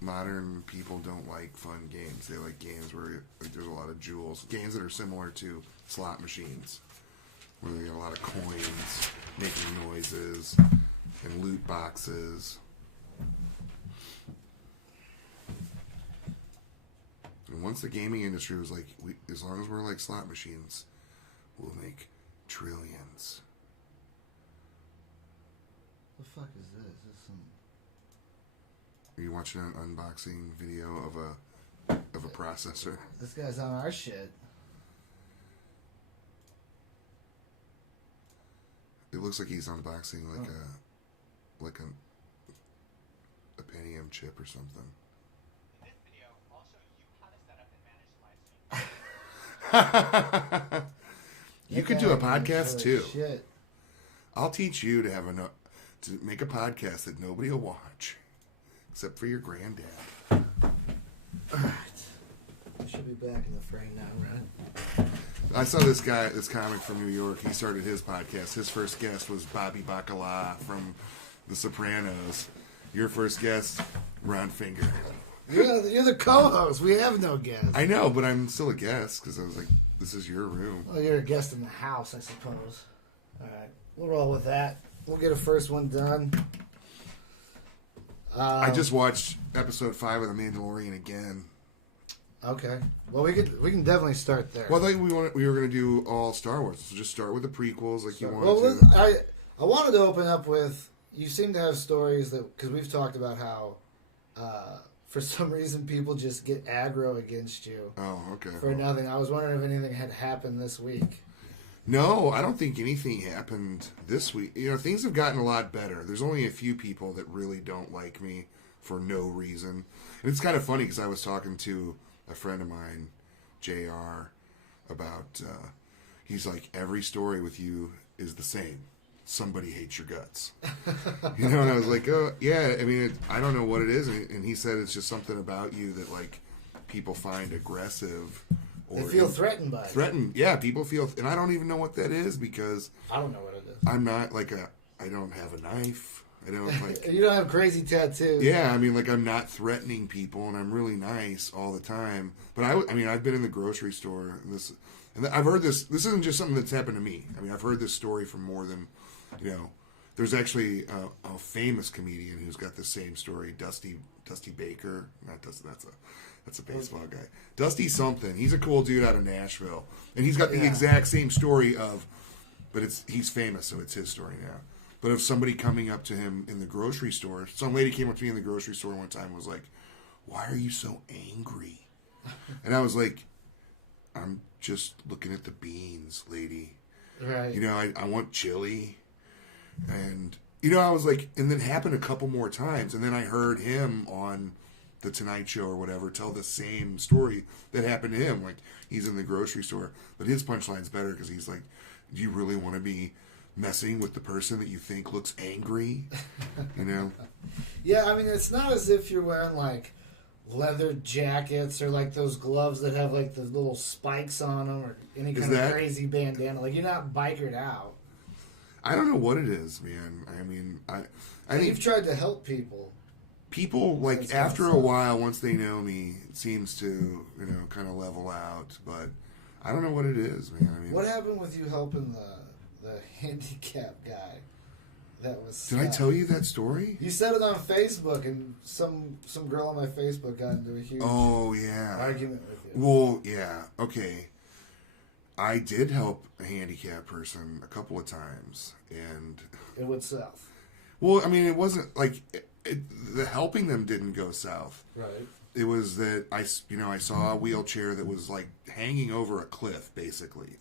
modern people don't like fun games. They like games where like, there's a lot of jewels. Games that are similar to slot machines, where they got a lot of coins making noises and loot boxes. And once the gaming industry was like, as long as we're like slot machines, we'll make trillions. The fuck is this? Is this some... Are you watching an unboxing video of a processor? This guy's on our shit. It looks like he's unboxing like a Pentium chip or something. In this video, I'll show you how to set up and manage live streams. You could do a podcast too. Shit. I'll teach you to to make a podcast that nobody will watch, except for your granddad. Alright. We should be back in the frame now, right? I saw this comic from New York. He started his podcast. His first guest was Bobby Bacala from The Sopranos. Your first guest, Ron Finger. You're the co-host. We have no guest. I know, but I'm still a guest because I was like, this is your room. Well, you're a guest in the house, I suppose. Alright. We'll roll with that. We'll get a first one done. I just watched episode 5 of The Mandalorian again. Okay. Well, we can definitely start there. Well, I thought we were going to do all Star Wars. So just start with the prequels like you wanted well, to. I wanted to open up with, you seem to have stories that, because we've talked about how for some reason people just get aggro against you. Oh, okay. For nothing. I was wondering if anything had happened this week. No, I don't think anything happened this week. You know, things have gotten a lot better. There's only a few people that really don't like me for no reason. And it's kind of funny because I was talking to a friend of mine, JR, about, he's like, every story with you is the same. Somebody hates your guts. You know, and I was like, oh, yeah, I mean, I don't know what it is. And he said it's just something about you that, like, people find aggressive. They feel threatened by it. Threatened, yeah, people feel, and I don't even know what that is because I don't know what it is. I'm not like I don't have a knife. I don't like. You don't have crazy tattoos. Yeah, I mean, like I'm not threatening people, and I'm really nice all the time. But I mean, I've been in the grocery store, and I've heard this. This isn't just something that's happened to me. I mean, I've heard this story from more than, you know. There's actually a famous comedian who's got the same story, Dusty Baker. Not Dusty. That's a baseball guy. Dusty something. He's a cool dude out of Nashville, and he's got the exact same story of, but he's famous, so it's his story now. But of somebody coming up to him in the grocery store, some lady came up to me in the grocery store one time and was like, "Why are you so angry?" And I was like, "I'm just looking at the beans, lady. Right. You know, I want chili." And, you know, I was like, and then it happened a couple more times. And then I heard him on The Tonight Show or whatever tell the same story that happened to him. Like, he's in the grocery store. But his punchline's better because he's like, do you really want to be messing with the person that you think looks angry? You know? Yeah, I mean, it's not as if you're wearing, like, leather jackets or, like, those gloves that have, like, the little spikes on them or any kind of crazy bandana. Like, you're not bikered out. I don't know what it is, man. I mean, I think you've tried to help people. People, like, after a while, once they know me, it seems to, you know, kind of level out. But I don't know what it is, man. I mean, what happened with you helping the handicapped guy? That was. Did I tell you that story? You said it on Facebook, and some girl on my Facebook got into a huge argument with you. Well, yeah, okay. I did help a handicapped person a couple of times, and it went south. Well, I mean, it wasn't like the helping them didn't go south. Right. It was that I saw a wheelchair that was like hanging over a cliff, basically.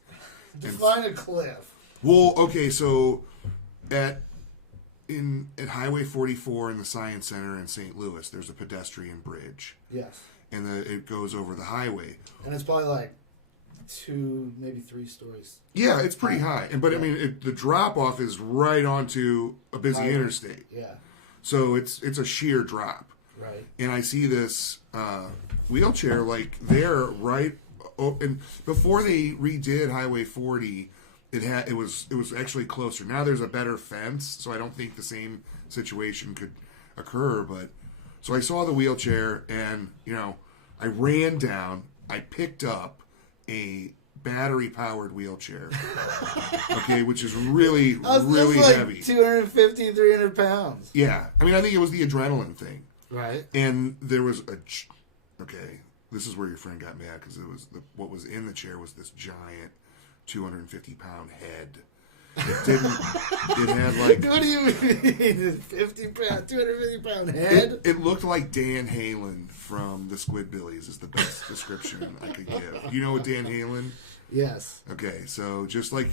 Define a cliff. Well, okay, so at Highway 44 in the Science Center in St. Louis, there's a pedestrian bridge. Yes. And it goes over the highway. And it's probably like 2, maybe 3 stories. Yeah, it's pretty high. But I mean, the drop off is right onto a busy interstate. Yeah. So it's a sheer drop. Right. And I see this wheelchair like there right, and before they redid Highway 40, it was actually closer. Now there's a better fence, so I don't think the same situation could occur. But So I saw the wheelchair, and I ran down. I picked up a battery-powered wheelchair. Okay, which is really, really like heavy. 250, 300 pounds. Yeah, I mean, I think it was the adrenaline thing. Right. And there was okay, this is where your friend got mad because what was in the chair was this giant 250-pound head. It had like... What do you mean? 250-pound head? It looked like Dan Halen from the Squidbillies is the best description I could give. You know Dan Halen? Yes. Okay, so just like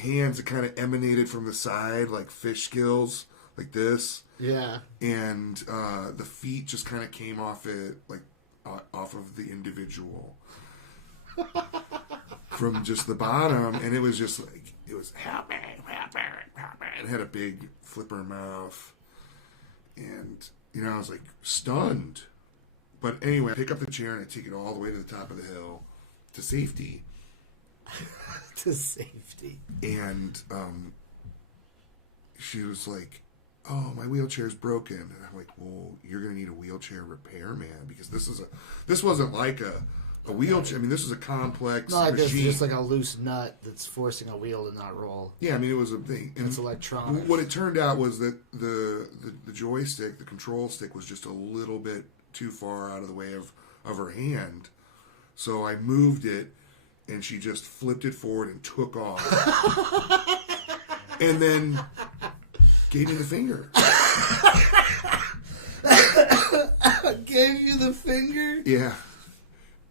hands that kind of emanated from the side, like fish scales, like this. Yeah. And the feet just kind of came off it, like off of the individual from just the bottom, and it was just like it was help me. It had a big flipper mouth, and I was like stunned. But anyway, I pick up the chair and I take it all the way to the top of the hill to safety. To safety. And she was like, "Oh, my wheelchair's broken." And I'm like, "Well, you're gonna need a wheelchair repairman because this wasn't like a wheelchair. I mean, this is a complex not like machine. this, just like a loose nut that's forcing a wheel to not roll. Yeah, I mean, it was a thing. And it's electronic. What it turned out was that the joystick, the control stick, was just a little bit too far out of the way of her hand. So I moved it, and she just flipped it forward and took off. And then gave me the finger. Gave you the finger? Yeah.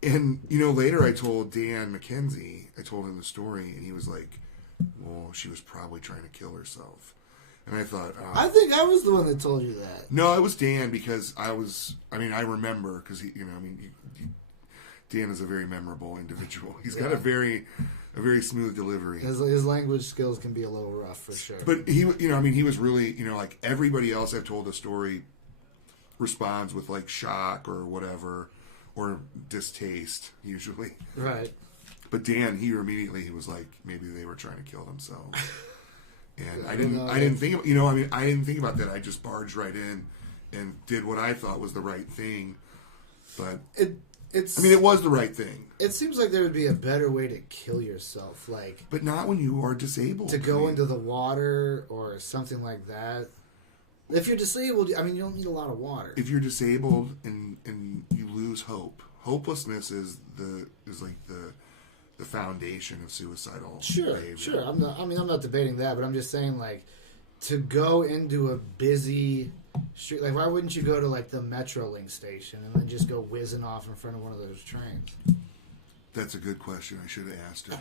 And, later I told Dan McKenzie, I told him the story, and he was like, well, she was probably trying to kill herself. And I thought... I think I was the one that told you that. No, it was Dan, because I remember, because Dan is a very memorable individual. He's got a very smooth delivery. His language skills can be a little rough, for sure. But he was really, like everybody else I've told the story responds with like shock or whatever, or distaste, usually. Right. But Dan, he was like, maybe they were trying to kill themselves. And I didn't think about that. I just barged right in and did what I thought was the right thing. But it was the right thing. It seems like there would be a better way to kill yourself, but not when you are disabled. To go into the water or something like that. If you're disabled, you don't need a lot of water. If you're disabled and you lose hope, hopelessness is like the foundation of suicidal behavior. Sure. I'm not debating that, but I'm just saying, like, to go into a busy street, like, why wouldn't you go to like the Metrolink station and then just go whizzing off in front of one of those trains? That's a good question. I should have asked her.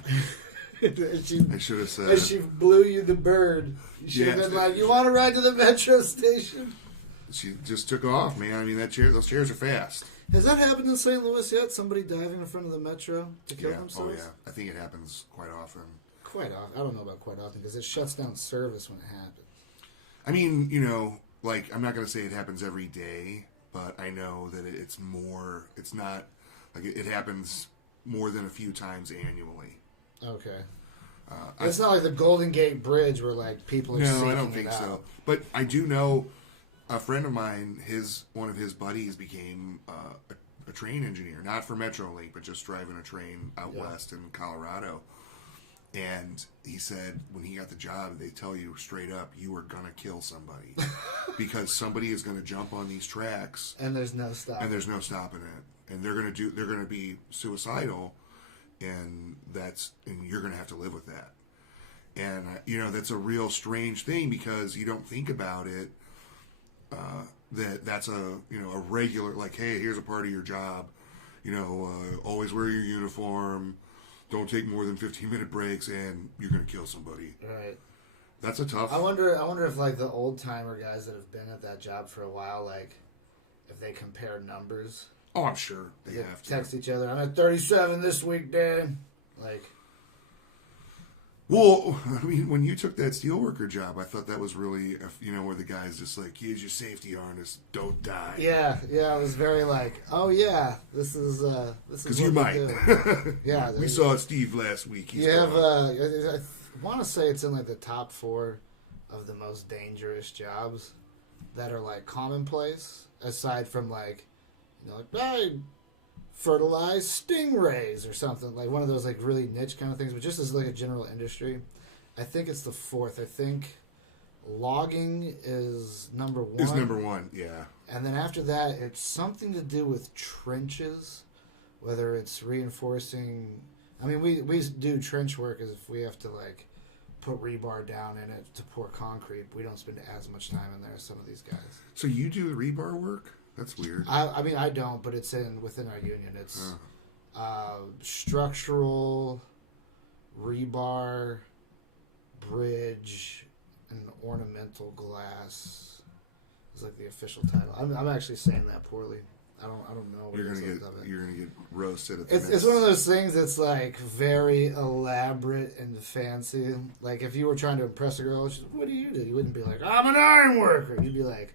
I should have said. As she blew you the bird, you should have been like, "You want to ride to the metro station?" She just took off, man. I mean, those chairs are fast. Has that happened in St. Louis yet? Somebody diving in front of the metro to kill themselves? Oh, yeah. I think it happens quite often. Quite often. I don't know about quite often because it shuts down service when it happens. I mean, like, I'm not going to say it happens every day, but I know that it's more. It's not like it happens more than a few times annually. Okay. It's not like the Golden Gate Bridge where like people are seeking it out. No, I don't think so. But I do know a friend of mine, one of his buddies became a train engineer, not for Metrolink, but just driving a train out west in Colorado. And he said when he got the job, they tell you straight up, you are going to kill somebody. Because somebody is going to jump on these tracks. And there's no stopping. And they're going to be suicidal. And you're going to have to live with that. And, that's a real strange thing because you don't think about it, that's a regular, like, hey, here's a part of your job, always wear your uniform, don't take more than 15-minute breaks, and you're going to kill somebody. Right. That's a tough... I wonder if, like, the old-timer guys that have been at that job for a while, like, if they compare numbers... Oh, I'm sure they have to. Text each other. I'm at 37 this week, Dan. Like, well, I mean, when you took that steelworker job, I thought that was really, where the guy's just like, use your safety harness, don't die. Yeah, it was very like, oh yeah, this is because you might. Yeah, we saw Steve last week. I want to say it's in like the top 4 of the most dangerous jobs. that are like commonplace, aside from like, I fertilize stingrays or something, like one of those like really niche kind of things, but just as like a general industry. I think it's the fourth. I think logging is number one. Is number one, yeah. And then after that, it's something to do with trenches, whether it's reinforcing. I mean, we do trench work as if we have to like put rebar down in it to pour concrete. We don't spend as much time in there as some of these guys. So you do the rebar work? That's weird. I mean, I don't, but it's within our union. It's structural, rebar, bridge, and ornamental glass. Is like the official title. I'm actually saying that poorly. I don't know what you're it gonna is get. of it. You're gonna get roasted at the It's one of those things that's like very elaborate and fancy. Like if you were trying to impress a girl, she's, what do? You wouldn't be like, I'm an iron worker. You'd be like,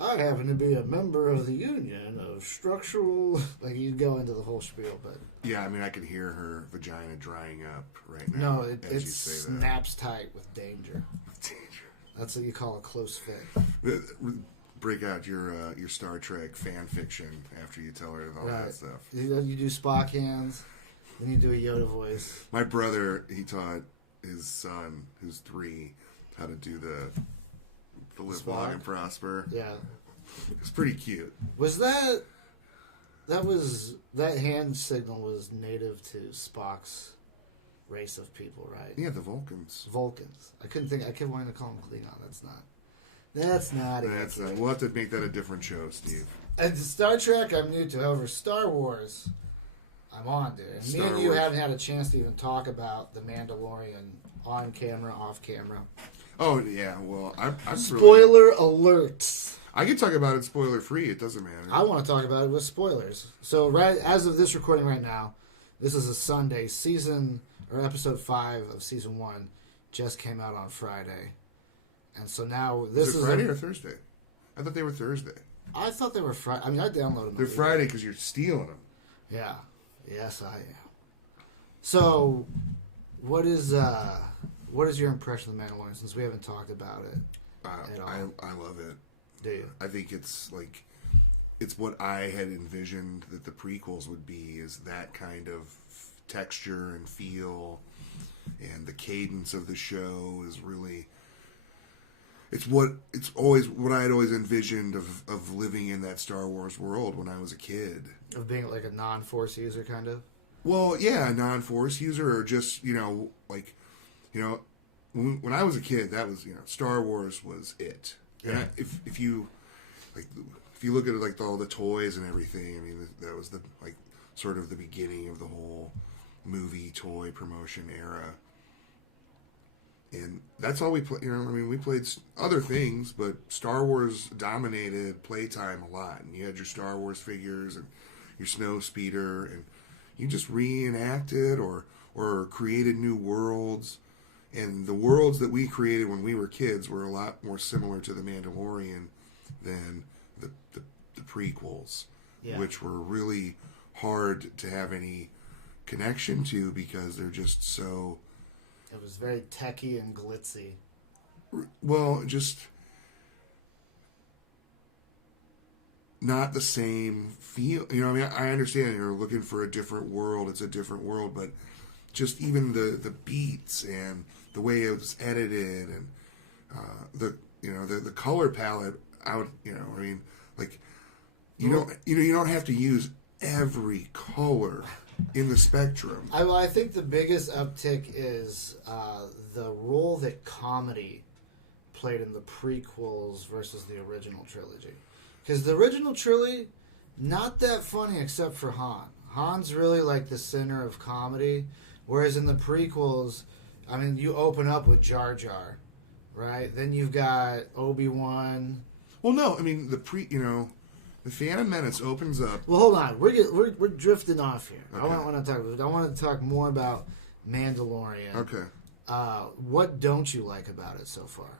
I happen to be a member of the union of structural. Like you'd go into the whole spiel, but yeah, I mean, I could hear her vagina drying up right now. no, it as you say that. snaps tight with danger. Danger. That's what you call a close fit. Break out your Star Trek fan fiction after you tell her all that stuff. You do Spock hands, then you do a Yoda voice. My brother, he taught his son, who's 3, how to do the live long Spock? and prosper. Yeah. It's pretty cute. Was that hand signal was native to Spock's race of people, right? Yeah, the Vulcans. Vulcans. I kept wanting to call them Klingon. That's not it. We'll have to make that a different show, Steve. And Star Trek, I'm new to. However, Star Wars, I'm on to. And me and you haven't had a chance to even talk about The Mandalorian on camera, off camera. Oh, yeah. Well, I'm Spoiler alert. I can talk about it spoiler free. It doesn't matter. I want to talk about it with spoilers. So, right as of this recording right now, this is a Sunday. Episode 5 of season 1 just came out on Friday. And so now this is it Friday or Thursday? I thought they were Thursday. I thought they were Friday. I mean, I downloaded them. They're Friday because you're stealing them. Yeah. Yes, I am. So, what is your impression of The Mandalorian, since we haven't talked about it at all? I love it. Do you? I think it's what I had envisioned that the prequels would be, is that kind of texture and feel, and the cadence of the show is really... It's always what I had always envisioned of living in that Star Wars world when I was a kid. Of being like a non-Force user, kind of? Well, yeah, a non-Force user, or just, when I was a kid, that was, Star Wars was it. And Yeah. if you look at it, like all the toys and everything, I mean, that was sort of the beginning of the whole movie toy promotion era. And that's all we play. We played other things, but Star Wars dominated playtime a lot. And you had your Star Wars figures and your snow speeder, and you just reenacted or created new worlds. And the worlds that we created when we were kids were a lot more similar to The Mandalorian than the prequels, Yeah. which were really hard to have any connection to because they're just so... It was very techy and glitzy. Well, just not the same feel. I understand you're looking for a different world. It's a different world, but just even the beats and the way it was edited and the color palette out. You don't have to use every color in the spectrum. I think the biggest uptick is the role that comedy played in the prequels versus the original trilogy. Because the original trilogy, not that funny except for Han. Han's really like the center of comedy, whereas in the prequels, I mean, you open up with Jar Jar, right? Then you've got Obi-Wan. Well, no, I mean, the Phantom Menace opens up. Well, hold on, we're drifting off here. Okay. I want to talk more about Mandalorian. Okay. What don't you like about it so far?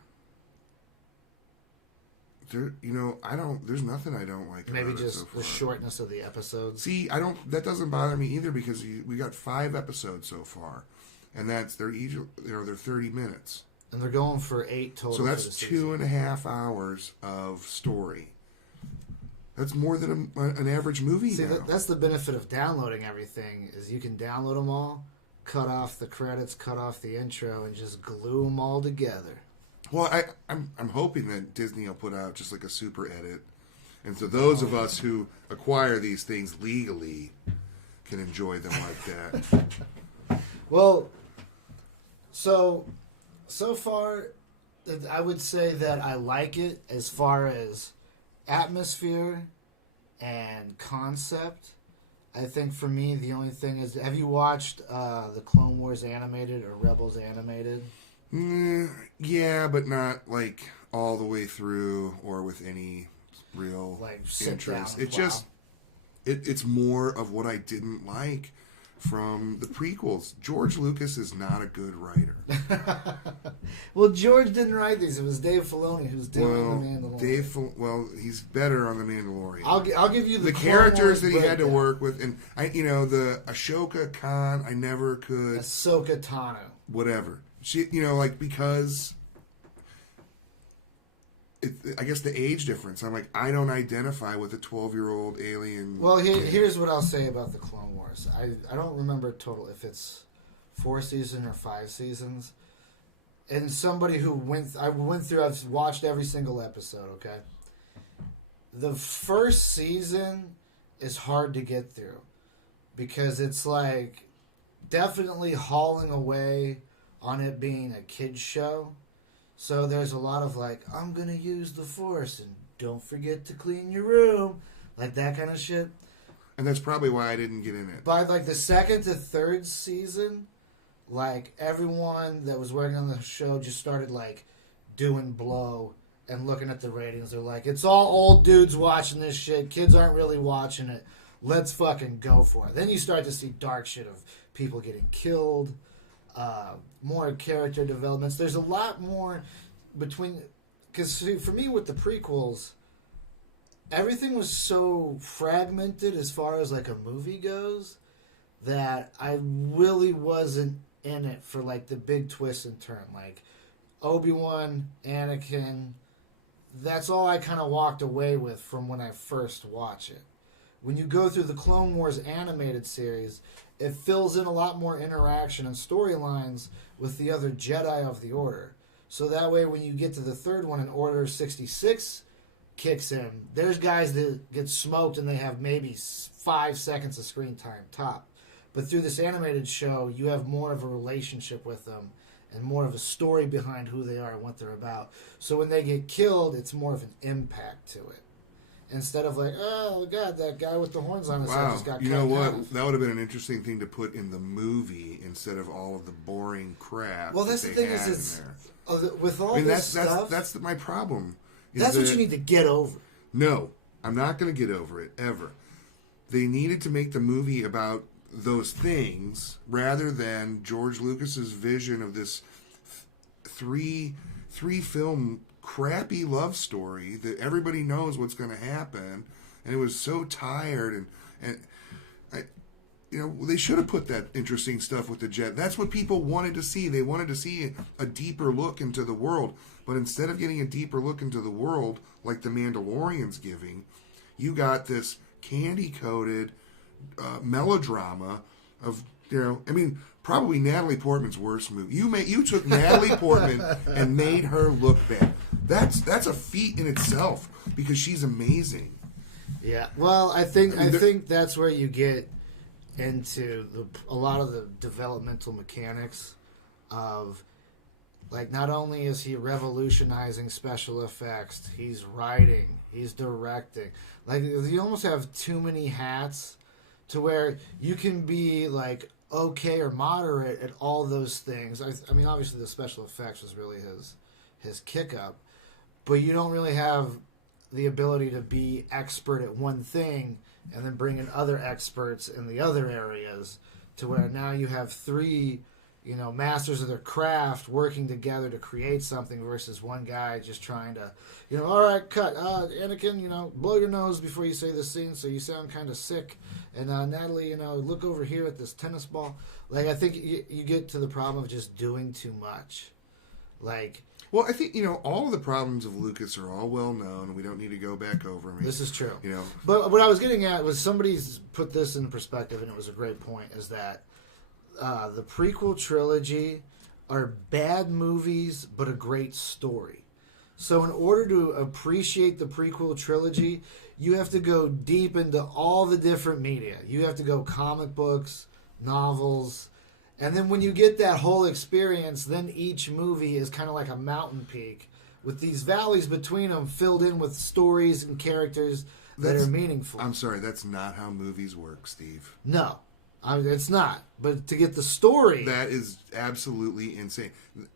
There's nothing I don't like Maybe about it just so the far. shortness of the episodes. See, that doesn't bother me either because we got 5 episodes so far, and they're 30 minutes. And they're going for 8 total. So that's for the season. 2.5 hours of story. That's more than an average movie See, now. that's the benefit of downloading everything, is you can download them all, cut off the credits, cut off the intro, and just glue them all together. Well, I'm hoping that Disney will put out just like a super edit, and so those of us who acquire these things legally can enjoy them like that. Well, so far, I would say that I like it as far as atmosphere and concept. I think for me, the only thing is, have you watched the Clone Wars animated or Rebels animated? Yeah, but not like all the way through or with any real Like, sit interest. down and It just it's more of what I didn't like from the prequels. George Lucas is not a good writer. Well, George didn't write these. It was Dave Filoni who's doing The Mandalorian. He's better on the Mandalorian. I'll give you the Clone characters that Wars he had to breakdown. work with, and the Ashoka Khan, I never could. Ahsoka Tano. Whatever. She, because I guess the age difference. I'm like, I don't identify with a 12-year-old alien. Well, kid. here's what I'll say about the Clone Wars. I don't remember total if it's 4 seasons or 5 seasons. And somebody who I've watched every single episode. Okay, the first season is hard to get through because it's like definitely hauling away on it being a kid's show. So there's a lot of like, I'm going to use the Force and don't forget to clean your room. Like that kind of shit. And that's probably why I didn't get in it. By like the 2nd to 3rd season, like everyone that was working on the show just started like doing blow and looking at the ratings. They're like, it's all old dudes watching this shit. Kids aren't really watching it. Let's fucking go for it. Then you start to see dark shit of people getting killed. More character developments. There's a lot more between, because for me with the prequels, everything was so fragmented as far as like a movie goes that I really wasn't in it for like the big twist and turn. Like Obi-Wan, Anakin, that's all I kind of walked away with from when I first watched it. When you go through the Clone Wars animated series, it fills in a lot more interaction and storylines with the other Jedi of the Order. So that way, when you get to the 3rd one and Order 66 kicks in, there's guys that get smoked and they have maybe 5 seconds of screen time top. But through this animated show, you have more of a relationship with them and more of a story behind who they are and what they're about. So when they get killed, it's more of an impact to it. Instead of like, oh god, that guy with the horns on his head Wow. just got You cut know in what? half. That would have been an interesting thing to put in the movie instead of all of the boring crap. Well, that's that the they thing had is, in it's there. with all I mean, this stuff. that's my problem. is That's what that- you need to get over. No, I'm not going to get over it ever. They needed to make the movie about those things rather than George Lucas's vision of this three film crappy love story that everybody knows what's going to happen, and it was so tired and I, they should have put that interesting stuff with the jet. That's what people wanted to see. They wanted to see a deeper look into the world. But instead of getting a deeper look into the world like the Mandalorian's giving, you got this candy-coated melodrama of, probably Natalie Portman's worst movie. You took Natalie Portman and made her look bad. That's a feat in itself because she's amazing. Yeah. Well, I think I mean, that's where you get into a lot of the developmental mechanics of, like, not only is he revolutionizing special effects, he's writing, he's directing. Like, you almost have too many hats to where you can be, like, okay or moderate at all those things. I mean, obviously the special effects was really his kick up, but you don't really have the ability to be expert at one thing and then bring in other experts in the other areas to where now you have 3 masters of their craft working together to create something versus one guy just trying to, all right, cut. Anakin, blow your nose before you say this scene so you sound kind of sick. And Natalie, look over here at this tennis ball. Like, I think you get to the problem of just doing too much. Like, Well, I think, all of the problems of Lucas are all well known. We don't need to go back over them. this is true. You know, But what I was getting at was somebody's put this in perspective, and it was a great point, is that the prequel trilogy are bad movies, but a great story. So in order to appreciate the prequel trilogy, you have to go deep into all the different media. You have to go comic books, novels, and then when you get that whole experience, then each movie is kind of like a mountain peak with these valleys between them filled in with stories and characters that are meaningful. I'm sorry, that's not how movies work, Steve. No, it's not. But to get the story, That is absolutely insane.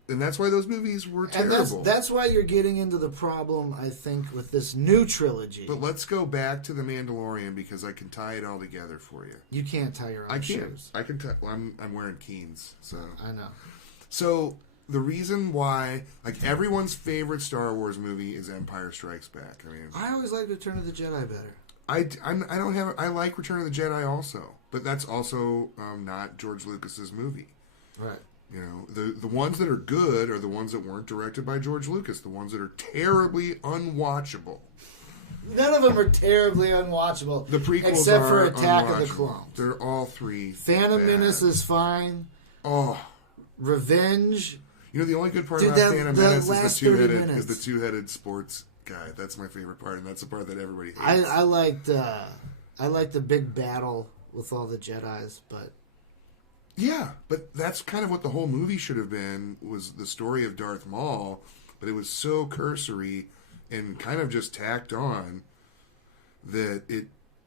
And that's why those movies were and terrible. that's why you're getting into the problem, I think, with this new trilogy. But let's go back to The Mandalorian because I can tie it all together for you. You can't tie your own I can. shoes. I can. Well, I'm wearing Keens, so. I know. So the reason why, like, everyone's favorite Star Wars movie is Empire Strikes Back. I mean, I always liked Return of the Jedi better. I like Return of the Jedi also, but that's also not George Lucas's movie. Right. You know, the ones that are good are the ones that weren't directed by George Lucas. The ones that are terribly unwatchable. None of them are terribly unwatchable. The prequels except for are Attack of the unwatchable. Clones. They're all three. Phantom bad. Menace is fine. Oh, Revenge. you know the only good part Dude, about that- Phantom the Menace last is 30 the minutes. two-headed sports guy. That's my favorite part, and that's the part that everybody hates. I liked the big battle with all the Jedis, but Yeah, but that's kind of what the whole movie should have been, was the story of Darth Maul, but it was so cursory and kind of just tacked on that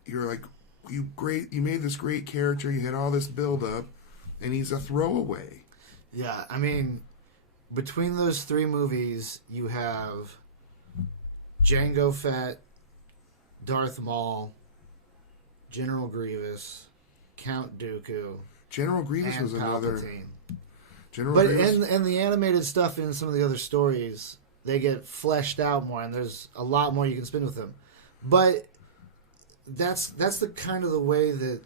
you're like, you made this great character, you had all this build up, and he's a throwaway. yeah, I mean, between those three movies, you have Jango Fett, Darth Maul, General Grievous, Count Dooku, General Grievous and was another Palpatine. General But Grievous. in the animated stuff in some of the other stories, they get fleshed out more, and there's a lot more you can spin with them. But that's the kind of the way that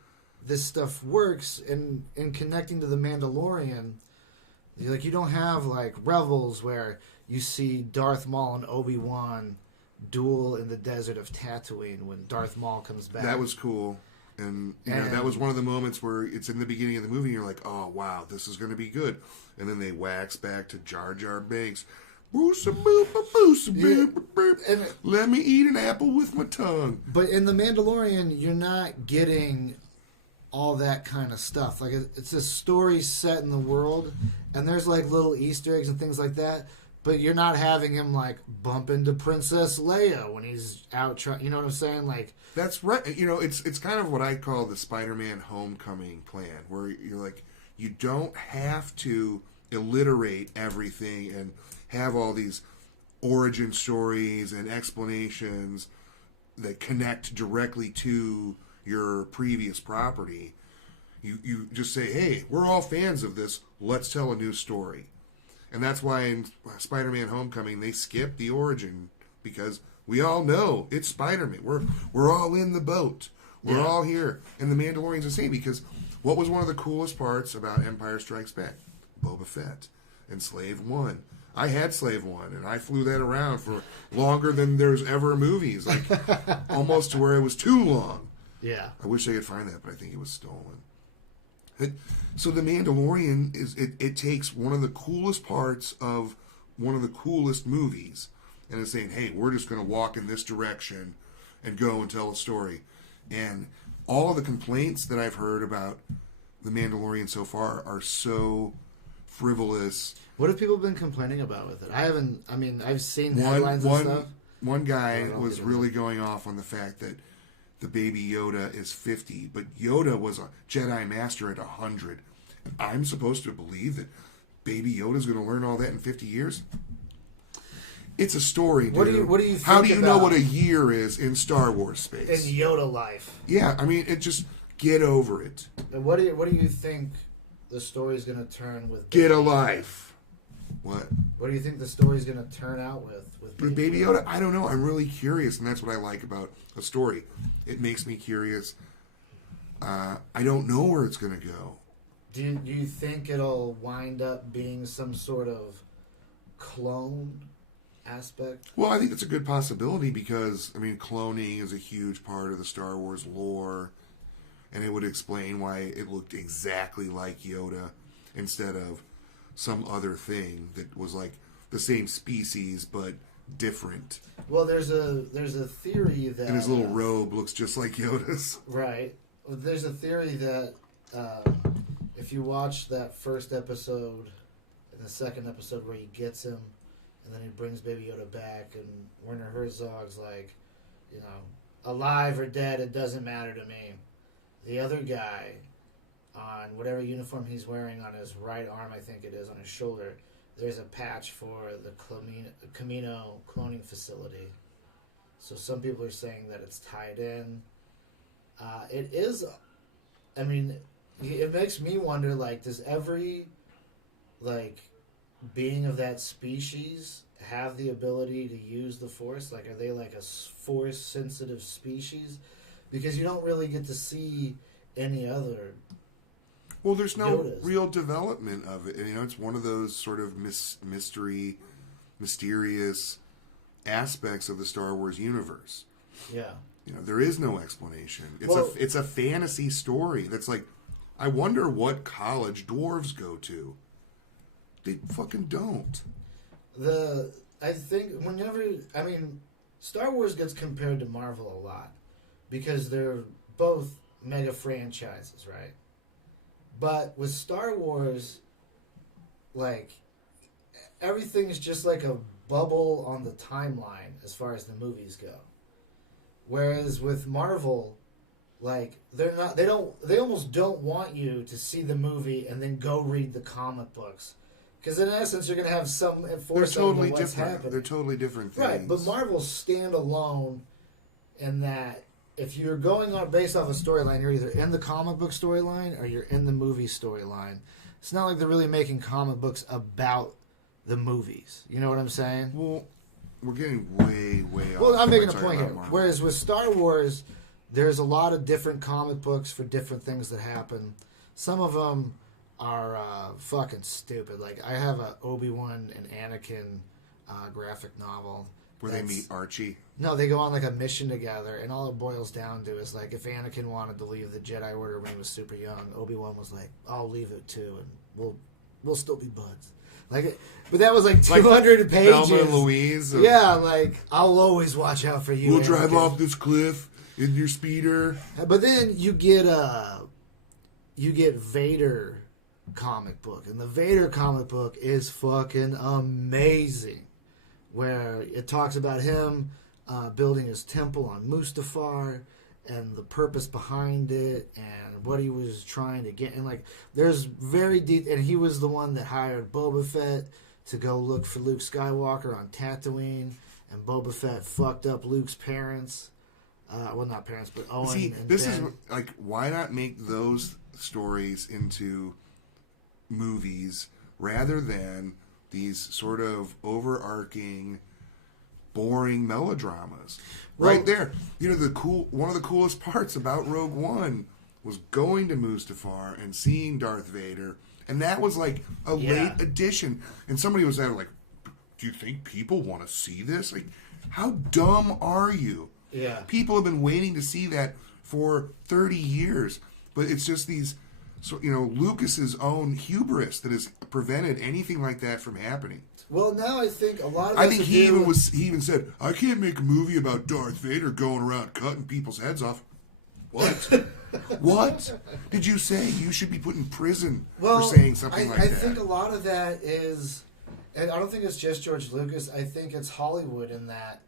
this stuff works, and in connecting to the Mandalorian, like, you don't have like Rebels where you see Darth Maul and Obi-Wan duel in the desert of Tatooine when Darth Maul comes back. That was cool. And, that was one of the moments where it's in the beginning of the movie and you're like, oh, wow, this is going to be good. And then they wax back to Jar Jar Binks. And- Let me eat an apple with my tongue. But in The Mandalorian, you're not getting all that kind of stuff. Like, it's a story set in the world, and there's like little Easter eggs and things like that. But you're not having him like bump into Princess Leia when he's out trying. You know what I'm saying? Like, That's right. You know, it's kind of what I call the Spider-Man homecoming plan, where you're like, you don't have to alliterate everything and have all these origin stories and explanations that connect directly to your previous property. You just say, hey, we're all fans of this. Let's tell a new story. And that's why in Spider-Man Homecoming they skip the origin, because we all know it's Spider-Man. We're all in the boat. We're Yeah. all here. And the Mandalorian's the same, because what was one of the coolest parts about Empire Strikes Back? Boba Fett and Slave One. I had Slave One, and I flew that around for longer than there's ever movies, like almost to where it was too long. yeah, I wish I could find that, but I think it was stolen. So the Mandalorian it takes one of the coolest parts of one of the coolest movies, and it's saying, hey, we're just going to walk in this direction and go and tell a story. And all of the complaints that I've heard about the Mandalorian so far are so frivolous. what have people been complaining about with it? I haven't. I mean, I've seen headlines and stuff. One guy I don't was get it. really going off on the fact that the baby Yoda is 50, but Yoda was a Jedi Master at 100. And I'm supposed to believe that baby Yoda's going to learn all that in 50 years? It's a story, dude. What do you How do think you know about- what a year is in Star Wars In space? Yoda life, Yeah, I mean, it just get over it. and what do you think the story's going to turn with? Get a life. What? What do you think the story's going to turn out with With Baby Yoda, I don't know. I'm really curious, and that's what I like about a story. It makes me curious. I don't know where it's going to go. Do you think it'll wind up being some sort of clone aspect? Well, I think it's a good possibility because, I mean, cloning is a huge part of the Star Wars lore, and it would explain why it looked exactly like Yoda instead of some other thing that was like the same species but different. Well, there's a theory that And his little robe looks just like Yoda's. right. There's a theory that if you watch that first episode and the second episode where he gets him, and then he brings Baby Yoda back, and Werner Herzog's like, you know, alive or dead, it doesn't matter to me. The other guy, on whatever uniform he's wearing on his right arm, I think it is, on his shoulder, there's a patch for the Camino cloning facility. So some people are saying that it's tied in. It is, I mean, it makes me wonder, like, does every, like, being of that species have the ability to use the Force? Like, are they like a Force-sensitive species? Because you don't really get to see any other. Well, there's no Yodas. real development of it. And, you know, it's one of those sort of mysterious aspects of the Star Wars universe. Yeah. You know, there is no explanation. Well- It's a fantasy story that's like, I wonder what college dwarves go to. They fucking don't. I think Star Wars gets compared to Marvel a lot because they're both mega franchises, right? But with Star Wars, like, everything is just like a bubble on the timeline as far as the movies go. Whereas with Marvel, like, they almost don't want you to see the movie and then go read the comic books. Because in essence, you're going to have some They're foresight totally into what's different. happening. They're totally different things. Right, but Marvel's stand alone in that if you're going on based off a storyline, you're either in the comic book storyline or you're in the movie storyline. It's not like they're really making comic books about the movies. You know what I'm saying? Well, we're getting way off. Well, I'm when making we're a talking point about here. Marvel. Whereas with Star Wars, there's a lot of different comic books for different things that happen. Some of them are fucking stupid. Like, I have a Obi-Wan and Anakin graphic novel. Where they that's- meet Archie. No, they go on like a mission together, and all it boils down to is like if Anakin wanted to leave the Jedi Order when he was super young, Obi-Wan was like, "I'll leave it too, and we'll still be buds." Like, but that was like 200 pages. Thelma and Louise. Yeah, like, I'll always watch out for you. We'll drive Anakin. off this cliff in your speeder. But then you get Vader comic book, and the Vader comic book is fucking amazing, where it talks about him building his temple on Mustafar and the purpose behind it and what he was trying to get. And like, there's very deep, and he was the one that hired Boba Fett to go look for Luke Skywalker on Tatooine, and Boba Fett fucked up Luke's parents. Well, not parents, but Owen. See, and this Ben. is like, why not make those stories into movies rather than these sort of overarching, boring melodramas? Well- Right there, you know, one of the coolest parts about Rogue One was going to Mustafar and seeing Darth Vader, and that was like a Yeah. late addition. And somebody was there like, "Do you think people want to see this? Like, how dumb are you?" Yeah. People have been waiting to see that for 30 years, but it's just these, so you know, Lucas's own hubris that has prevented anything like that from happening. Well, now I think a lot of I it think has to he do even with- he even said, "I can't make a movie about Darth Vader going around cutting people's heads off." What? What did you say? You should be put in prison for saying something like I that. think a lot of that is, and I don't think it's just George Lucas. I think it's Hollywood in that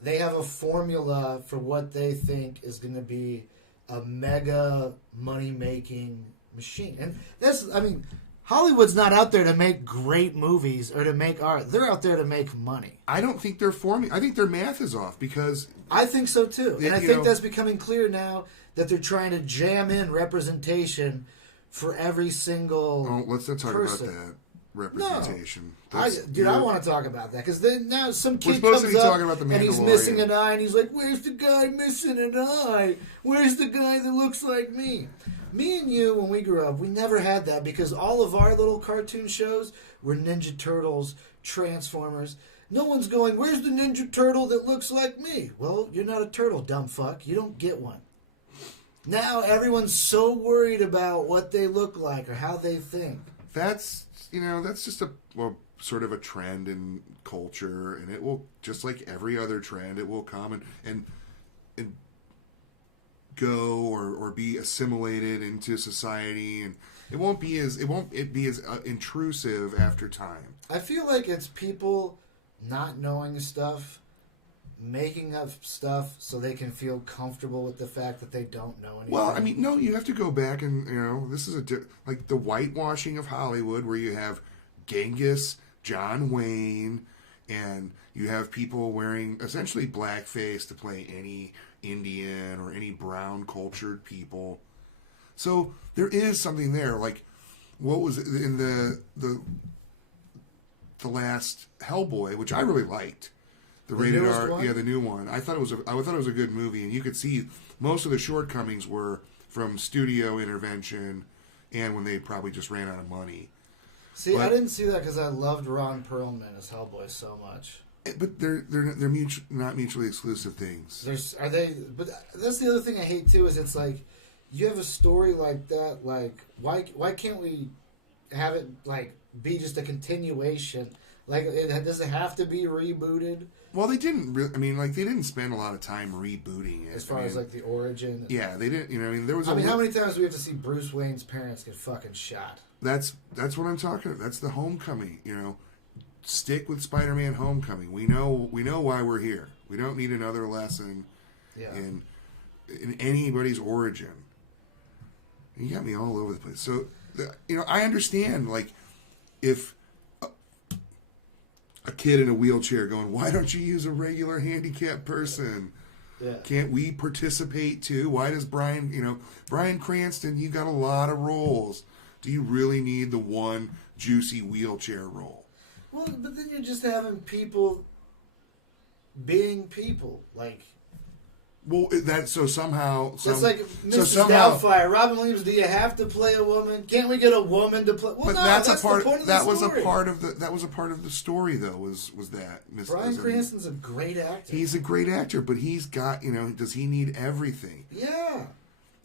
they have a formula for what they think is going to be a mega money-making machine. And that's, I mean, Hollywood's not out there to make great movies or to make art. They're out there to make money. I don't think their formula. I think their math is off because I think so too. Yeah, And I you think know- that's becoming clear now that they're trying to jam in representation for every single oh, let's not talk person. about that representation. I You're- want to talk about that because then now some kid supposed to comes be up talking about the and he's Mandalorian. missing an eye and he's like, "Where's the guy missing an eye? Where's the guy that looks like me?" Me and you, when we grew up, we never had that because all of our little cartoon shows were Ninja Turtles, Transformers. No one's going, where's the Ninja Turtle that looks like me? Well, you're not a turtle, dumb fuck. You don't get one. Now everyone's so worried about what they look like or how they think. That's just a sort of a trend in culture, and it will, just like every other trend, it will come and go or be assimilated into society, and it won't be as intrusive after time. I feel like it's people not knowing stuff, making up stuff so they can feel comfortable with the fact that they don't know anything. Well, I mean, no, you have to go back and, this is like the whitewashing of Hollywood, where you have Genghis, John Wayne, and you have people wearing essentially blackface to play any Indian or any brown cultured people. So there is something there. Like, what was it in the last Hellboy, which I really liked. The rated R, one? yeah, the new one. I thought it was a good movie, and you could see most of the shortcomings were from studio intervention, and when they probably just ran out of money. See, I didn't see that because I loved Ron Perlman as Hellboy so much. But they're not mutually exclusive things. But that's the other thing I hate too. Is it's like you have a story like that. Like why can't we have it like be just a continuation? Like, does it have to be rebooted? Well, they didn't really. I mean, like, they didn't spend a lot of time rebooting it. As far as like the origin. Yeah, they didn't. There was. How many times do we have to see Bruce Wayne's parents get fucking shot? That's what I'm talking about. That's the Homecoming. Stick with Spider-Man: Homecoming. We know why we're here. We don't need another lesson in anybody's origin. You got me all over the place. So, I understand. Like, if a kid in a wheelchair going, why don't you use a regular handicapped person? Yeah. Can't we participate too? Why does Bryan Cranston, you got a lot of roles. Do you really need the one juicy wheelchair role? Well, but then you're just having people being people. Like, well, somehow it's like Mrs. Doubtfire. Robin Williams, do you have to play a woman? Can't we get a woman to play? Well, but no, that's the point of the was story. That was a part of the story, though. Was that Bryan Cranston's a great actor? He's a great actor, but he's got does he need everything? Yeah.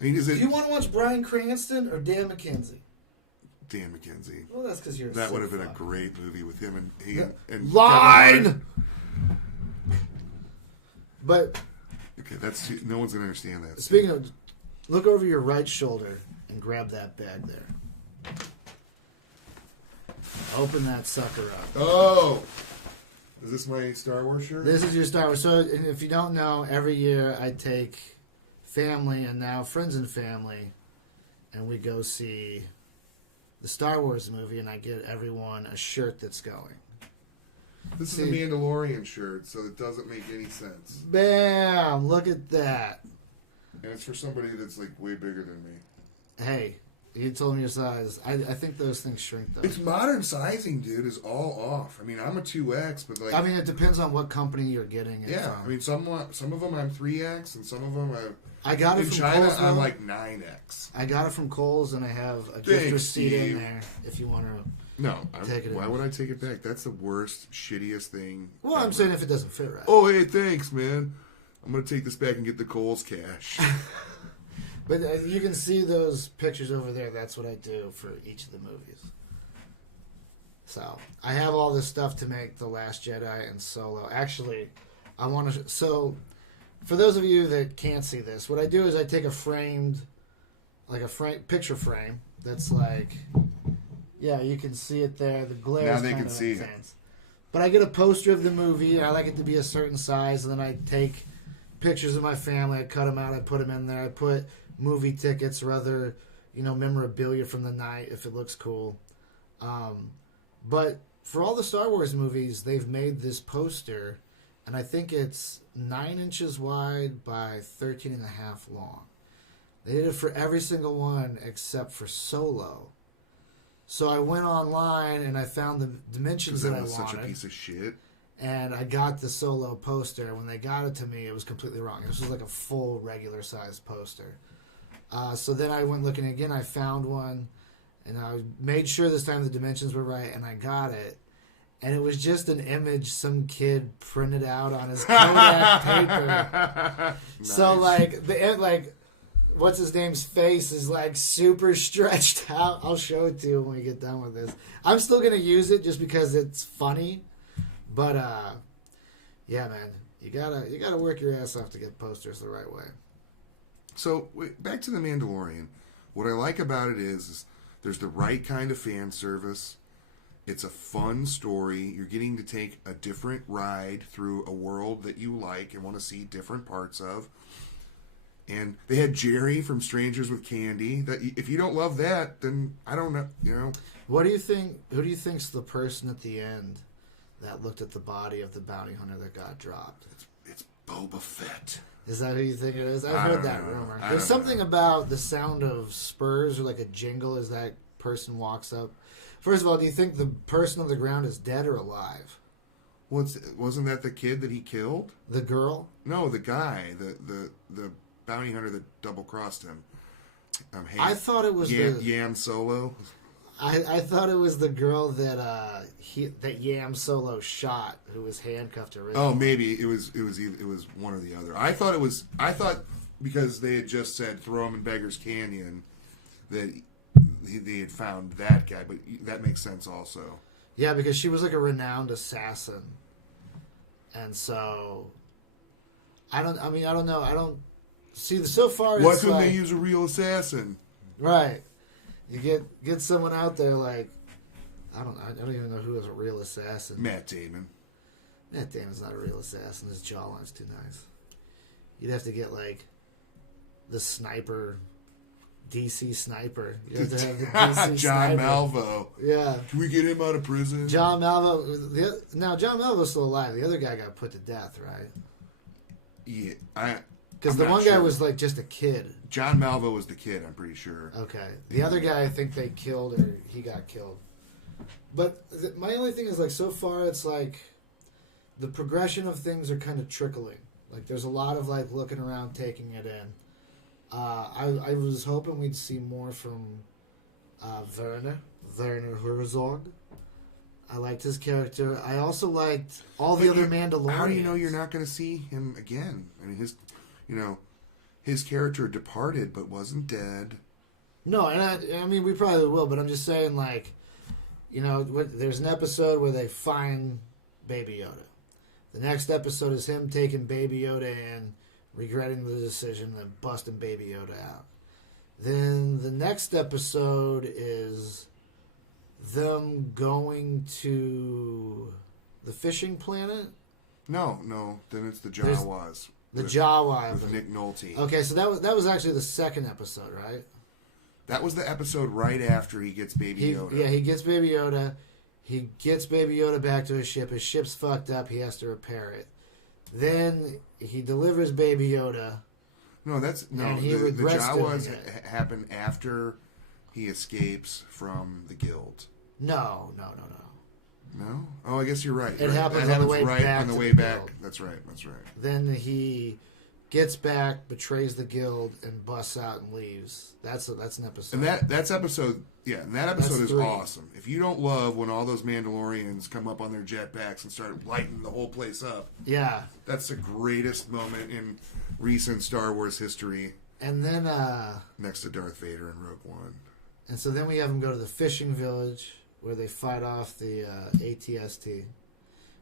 I mean, do you want to watch Bryan Cranston or Dan McKenzie? Dan McKenzie. Well, that's because you're. That would have been a great movie with him and Line. But okay, no one's gonna understand that. Speaking of, look over your right shoulder and grab that bag there. Open that sucker up. Oh, is this my Star Wars shirt? This is your Star Wars. So, if you don't know, every year I take family and now friends and family, and we go see the Star Wars movie, and I get everyone a shirt that's going. This is a Mandalorian shirt, so it doesn't make any sense. Bam! Look at that. And it's for somebody that's like way bigger than me. Hey, you told me your size. I think those things shrink, though. It's modern sizing, dude, is all off. I mean, I'm a 2X, but like... I mean, it depends on what company you're getting it from. I mean, some of them I'm 3X, and some of them I got it in from China, Kohl's, I'm like 9X. I got it from Kohl's, and I have a gift receipt in there if you want to... No, why would I take it back? That's the worst, shittiest thing. Well, ever. I'm saying if it doesn't fit right. Oh, hey, thanks, man. I'm going to take this back and get the Kohl's cash. But you can see those pictures over there. That's what I do for each of the movies. So, I have all this stuff to make The Last Jedi and Solo. Actually, I want to... So, for those of you that can't see this, what I do is I take a picture frame that's like... Yeah, you can see it there. The glare now is they kind can of see intense. It. But I get a poster of the movie. I like it to be a certain size, and then I take pictures of my family. I cut them out. I put them in there. I put movie tickets or other, memorabilia from the night if it looks cool. But for all the Star Wars movies, they've made this poster, and I think it's 9 inches wide by 13 and a half long. They did it for every single one except for Solo. So I went online and I found the dimensions that I wanted. Because that was such a piece of shit. And I got the Solo poster. When they got it to me, it was completely wrong. It was just like a full regular size poster. So then I went looking again. I found one, and I made sure this time the dimensions were right, and I got it. and it was just an image some kid printed out on his Kodak paper. So like what's his name's face is like super stretched out. I'll show it to you when we get done with this. I'm still gonna use it just because it's funny, but yeah, man, you gotta work your ass off to get posters the right way. So back to the Mandalorian. What I like about it is there's the right kind of fan service. It's a fun story. You're getting to take a different ride through a world that you like and want to see different parts of. And they had Jerry from Strangers with Candy. That if you don't love that, then I don't know. You know, What do you think? Who do you think's the person at the end that looked at the body of the bounty hunter that got dropped? it's Boba Fett. Is that who you think it is? I've I heard don't that know. rumor. I There's don't something know. about the sound of spurs or like a jingle as that person walks up. First of all, do you think the person on the ground is dead or alive? Wasn't that the kid that he killed? The girl? No, the guy, the bounty hunter that double crossed him. I thought it was Yam Solo. I thought it was the girl that that Yam Solo shot, who was handcuffed originally. Oh, maybe it was one or the other. I thought because they had just said throw him in Beggar's Canyon that they had found that guy, but that makes sense also. Yeah, because she was like a renowned assassin, and so I don't know. I don't see so far. Why it's couldn't like, they use a real assassin? right? You get someone out there like I don't even know who is a real assassin. Matt Damon. Matt Damon's not a real assassin. His jawline's too nice. You'd have to get like the sniper, DC sniper. You have to have the DC John sniper. Malvo. Yeah. Can we get him out of prison? John Malvo. Now John Malvo's still alive. The other guy got put to death, right? Yeah, Because I'm the not one guy sure. was like just a kid. John Malvo was the kid, I'm pretty sure. Okay. The other guy, I think they killed or he got killed. But my only thing is like so far, it's like the progression of things are kind of trickling. Like there's a lot of like looking around, taking it in. I was hoping we'd see more from Werner Herzog. I liked his character. I also liked all the other Mandalorians. How do you know you're not going to see him again? I mean, his character departed but wasn't dead. No, and I mean, we probably will, but I'm just saying, like, there's an episode where they find Baby Yoda. The next episode is him taking Baby Yoda in, regretting the decision, and busting Baby Yoda out. Then the next episode is them going to the fishing planet. No, then it's the Jawas. The Jawa. With Nick Nolte. Okay, so that was actually the second episode, right? That was the episode right after he gets Baby Yoda. Yeah, he gets Baby Yoda. He gets Baby Yoda back to his ship. His ship's fucked up. He has to repair it. Then he delivers Baby Yoda. No, And he the regrets Jawas doing it. happen after he escapes from the guild. No. No? Oh, I guess you're right. It Right. happens That on the way right back on the to way the back. guild. That's right. Then he gets back, betrays the guild, and busts out and leaves. That's an episode. And that's episode. Yeah, and that episode That's is 3. awesome. If you don't love when all those Mandalorians come up on their jetpacks and start lighting the whole place up, Yeah. that's the greatest moment in recent Star Wars history, And then, next to Darth Vader and Rogue One. and so then we have them go to the fishing village where they fight off the ATST.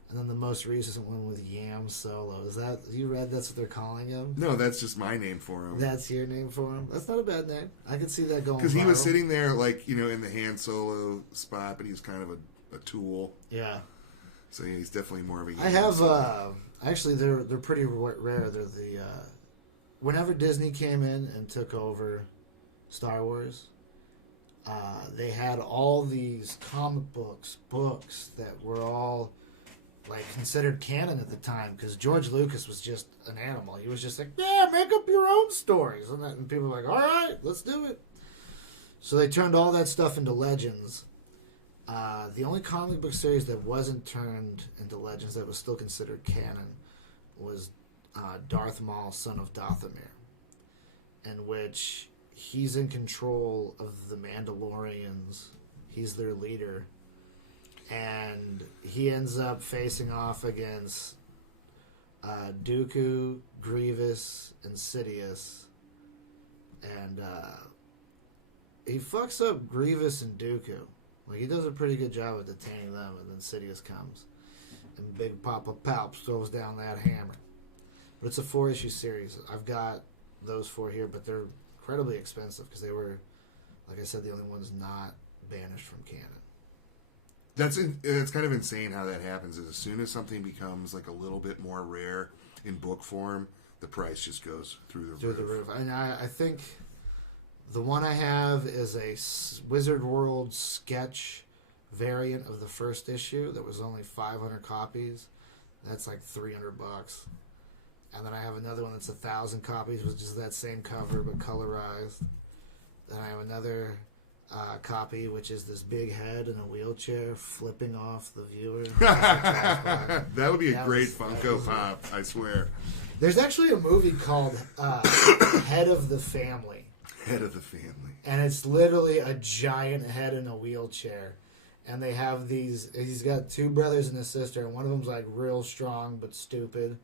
And then the most recent one with Yam Solo. Is that, you read that's what they're calling him? No, that's just my name for him. That's your name for him? That's not a bad name. I could see that going Because he was viral. sitting there, like, in the Han Solo spot, but he's kind of a tool. Yeah. So yeah, he's definitely more of a. I have, actually, they're pretty rare. They're the, whenever Disney came in and took over Star Wars, they had all these comic books that were all like considered canon at the time because George Lucas was just an animal. He was just like, yeah, make up your own stories, and people were like, all right, let's do it. So they turned all that stuff into legends. The only comic book series that wasn't turned into legends that was still considered canon was Darth Maul, Son of Dathomir, in which he's in control of the Mandalorians. He's their leader. and he ends up facing off against Dooku, Grievous, and Sidious, and he fucks up Grievous and Dooku. Like, he does a pretty good job of detaining them, and then Sidious comes, and Big Papa Palps throws down that hammer. But it's a 4-issue series. I've got those 4 here, but they're incredibly expensive because they were, like I said, the only ones not banished from canon. It's kind of insane how that happens. Is as soon as something becomes like a little bit more rare in book form, the price just goes through the roof. And I think the one I have is a Wizard World sketch variant of the first issue that was only 500 copies. That's like $300. And then I have another one that's 1,000 copies, which is that same cover but colorized. Then I have another copy, which is this big head in a wheelchair flipping off the viewer. That would be a That great was- Funko Pop, I swear. There's actually a movie called Head of the Family. Head of the family. And it's literally a giant head in a wheelchair. And they have he's got 2 brothers and a sister, and one of them's like real strong but stupid.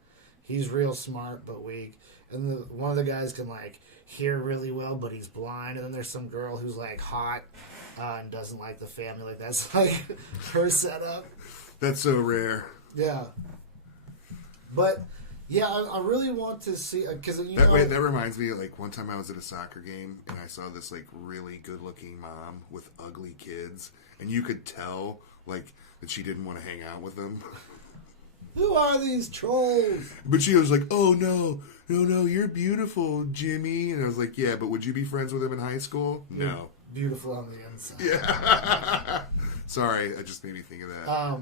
He's real smart but weak. And one of the guys can like hear really well, but he's blind. And then there's some girl who's like hot and doesn't like the family. Like, that's like her setup. That's so rare. Yeah. But yeah, I really want to see, because That reminds me, like, one time I was at a soccer game and I saw this like really good looking mom with ugly kids, and you could tell like that she didn't want to hang out with them. who are these trolls? But she was like, "Oh no, you're beautiful, Jimmy." And I was like, "Yeah, but would you be friends with him in high school?" No. Beautiful on the inside. Yeah. Sorry, it just made me think of that.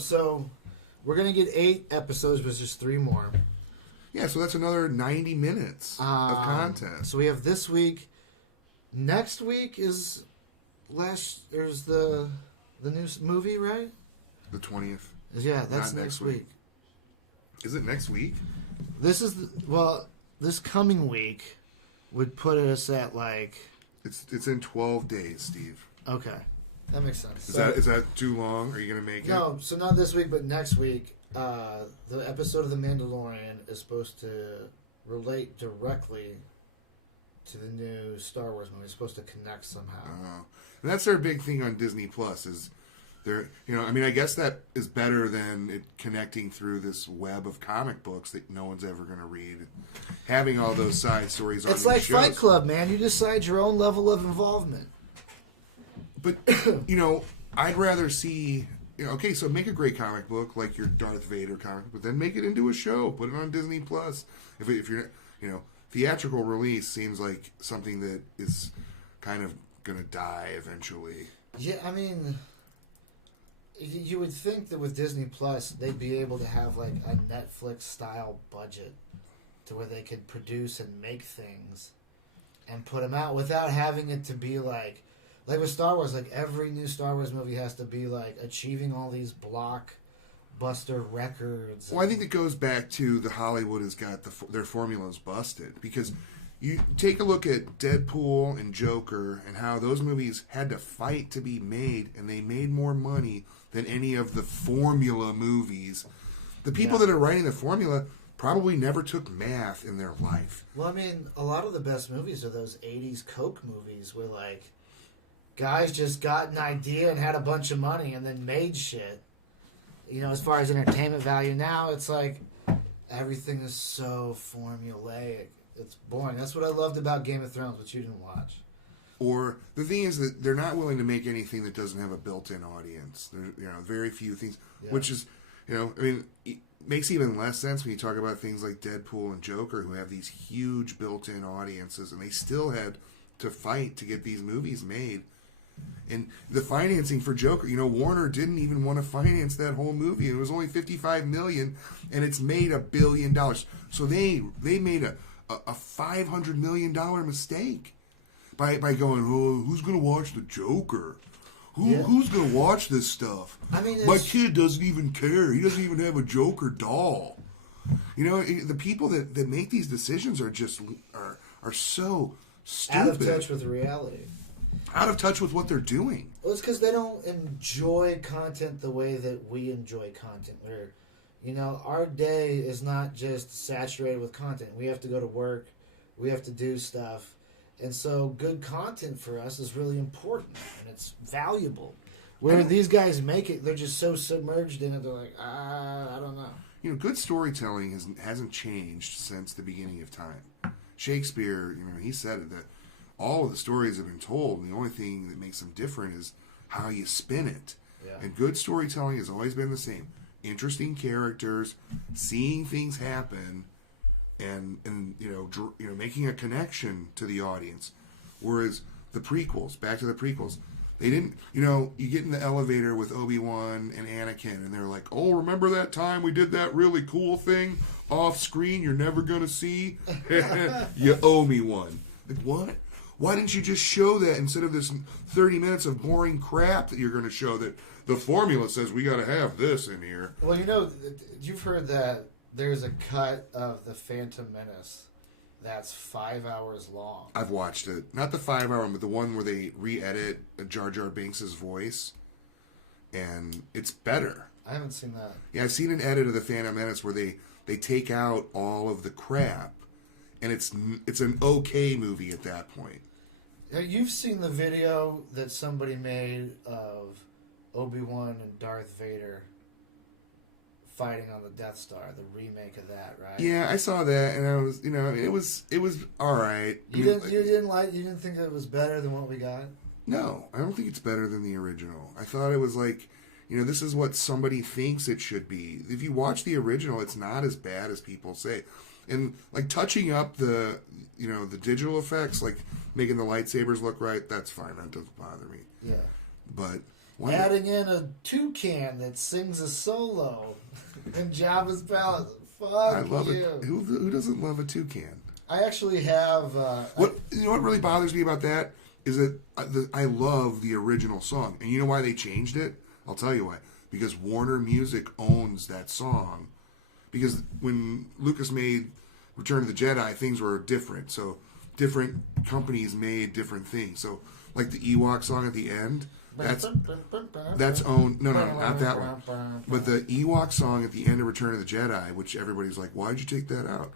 So we're gonna get 8 episodes, but it's just 3 more. Yeah, so that's another 90 minutes of content. So we have this week. Next week is the new movie, right? The 20th. Yeah, that's Not next next week. week. Is it next week? This is this coming week would put us at like, It's in 12 days, Steve. okay, that makes sense. Is that too long? Are you going to make it? No, so not this week, but next week. The episode of The Mandalorian is supposed to relate directly to the new Star Wars movie. It's supposed to connect somehow. And that's their big thing on Disney Plus is they're, I mean, I guess that is better than it connecting through this web of comic books that no one's ever going to read. Having all those side stories on It's these like shows. Fight Club, man. You decide your own level of involvement. But, I'd rather see, okay, so make a great comic book like your Darth Vader comic, but then make it into a show. Put it on Disney Plus. If you're, theatrical release seems like something that is kind of going to die eventually. Yeah, I mean, you would think that with Disney Plus, they'd be able to have like a Netflix-style budget to where they could produce and make things and put them out without having it to be like with Star Wars, like every new Star Wars movie has to be like achieving all these blockbuster records. Well, I think it goes back to the Hollywood has got their formulas busted, because you take a look at Deadpool and Joker and how those movies had to fight to be made, and they made more money than any of the formula movies. The people that are writing the formula probably never took math in their life. Well, I mean, a lot of the best movies are those 80s Coke movies where, like, guys just got an idea and had a bunch of money and then made shit. As far as entertainment value now, it's like everything is so formulaic. It's boring. That's what I loved about Game of Thrones, which you didn't watch. Or the thing is that they're not willing to make anything that doesn't have a built-in audience. There's, very few things, which is, it makes even less sense when you talk about things like Deadpool and Joker, who have these huge built-in audiences, and they still had to fight to get these movies made. And the financing for Joker, Warner didn't even want to finance that whole movie. It was only $55 million, and it's made $1 billion. So they made a $500 million mistake by going, oh, who's going to watch the Joker? Who's going to watch this stuff? I mean, my kid doesn't even care. He doesn't even have a Joker doll. The people that make these decisions are just are so stupid. Out of touch with reality. out of touch with what they're doing. Well, it's because they don't enjoy content the way that we enjoy content. Where, our day is not just saturated with content. We have to go to work. We have to do stuff. And so good content for us is really important. And it's valuable. Where these guys make it, they're just so submerged in it, they're like, I don't know. Good storytelling hasn't changed since the beginning of time. Shakespeare, he said it, that all of the stories have been told, and the only thing that makes them different is how you spin it. Yeah. And good storytelling has always been the same. Interesting characters, seeing things happen, and making a connection to the audience. Whereas the prequels, back to the prequels, they didn't, you get in the elevator with Obi-Wan and Anakin, and they're like, oh, remember that time we did that really cool thing off screen you're never going to see? You owe me one. Like, what? Why didn't you just show that instead of this 30 minutes of boring crap that you're going to show that the formula says we got to have this in here? Well, you've heard that there's a cut of The Phantom Menace that's 5 hours long. I've watched it. Not the 5 hour one, but the one where they re-edit Jar Jar Binks' voice. And it's better. I haven't seen that. Yeah, I've seen an edit of The Phantom Menace where they take out all of the crap. And it's an okay movie at that point. You've seen the video that somebody made of Obi-Wan and Darth Vader fighting on the Death Star, the remake of that, right? Yeah, I saw that, and I was, it was all right. You didn't think it was better than what we got? No, I don't think it's better than the original. I thought it was like, this is what somebody thinks it should be. If you watch the original, it's not as bad as people say. And like touching up the digital effects, like making the lightsabers look right, that's fine. That doesn't bother me. Yeah. But adding in a toucan that sings a solo in Jabba's palace. Fuck I love you. it. Who doesn't love a toucan? I actually have. What really bothers me about that is that I love the original song, and you know why they changed it? I'll tell you why. Because Warner Music owns that song. Because when Lucas made Return of the Jedi, things were different. So different companies made different things. So like the Ewok song at the end, that's owned. No, not that one. But the Ewok song at the end of Return of the Jedi, which everybody's like, why'd you take that out?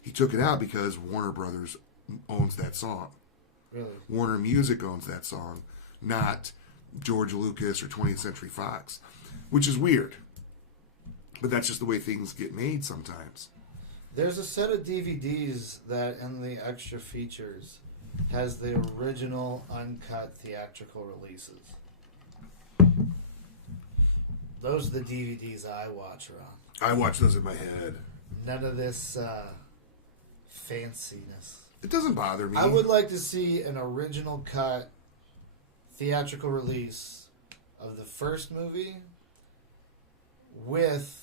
He took it out because Warner Brothers owns that song. Really? Warner Music owns that song, not George Lucas or 20th Century Fox, which is weird. But that's just the way things get made sometimes. There's a set of DVDs that in the extra features has the original uncut theatrical releases. Those are the DVDs I watch, Ron. I watch those in my head. None of this fanciness. It doesn't bother me. I would like to see an original cut theatrical release of the first movie with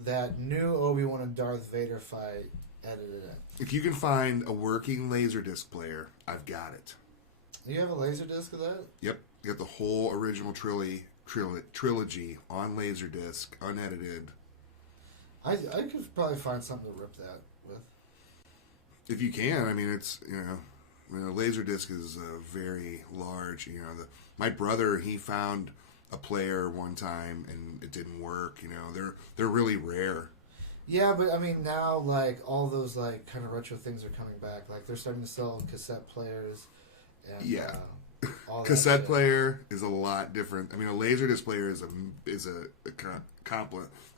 that new Obi-Wan and Darth Vader fight edited in. If you can find a working Laserdisc player, I've got it. You have a Laserdisc of that? Yep. You got the whole original trilogy on Laserdisc, unedited. I could probably find something to rip that with. If you can, I mean, it's, Laserdisc is very large. My brother, he found a player one time and it didn't work. They're really rare. Yeah, but I mean now like all those like kind of retro things are coming back. Like they're starting to sell cassette players. And, Yeah, all that cassette shit. player is a lot different. I mean, a Laserdisc player is a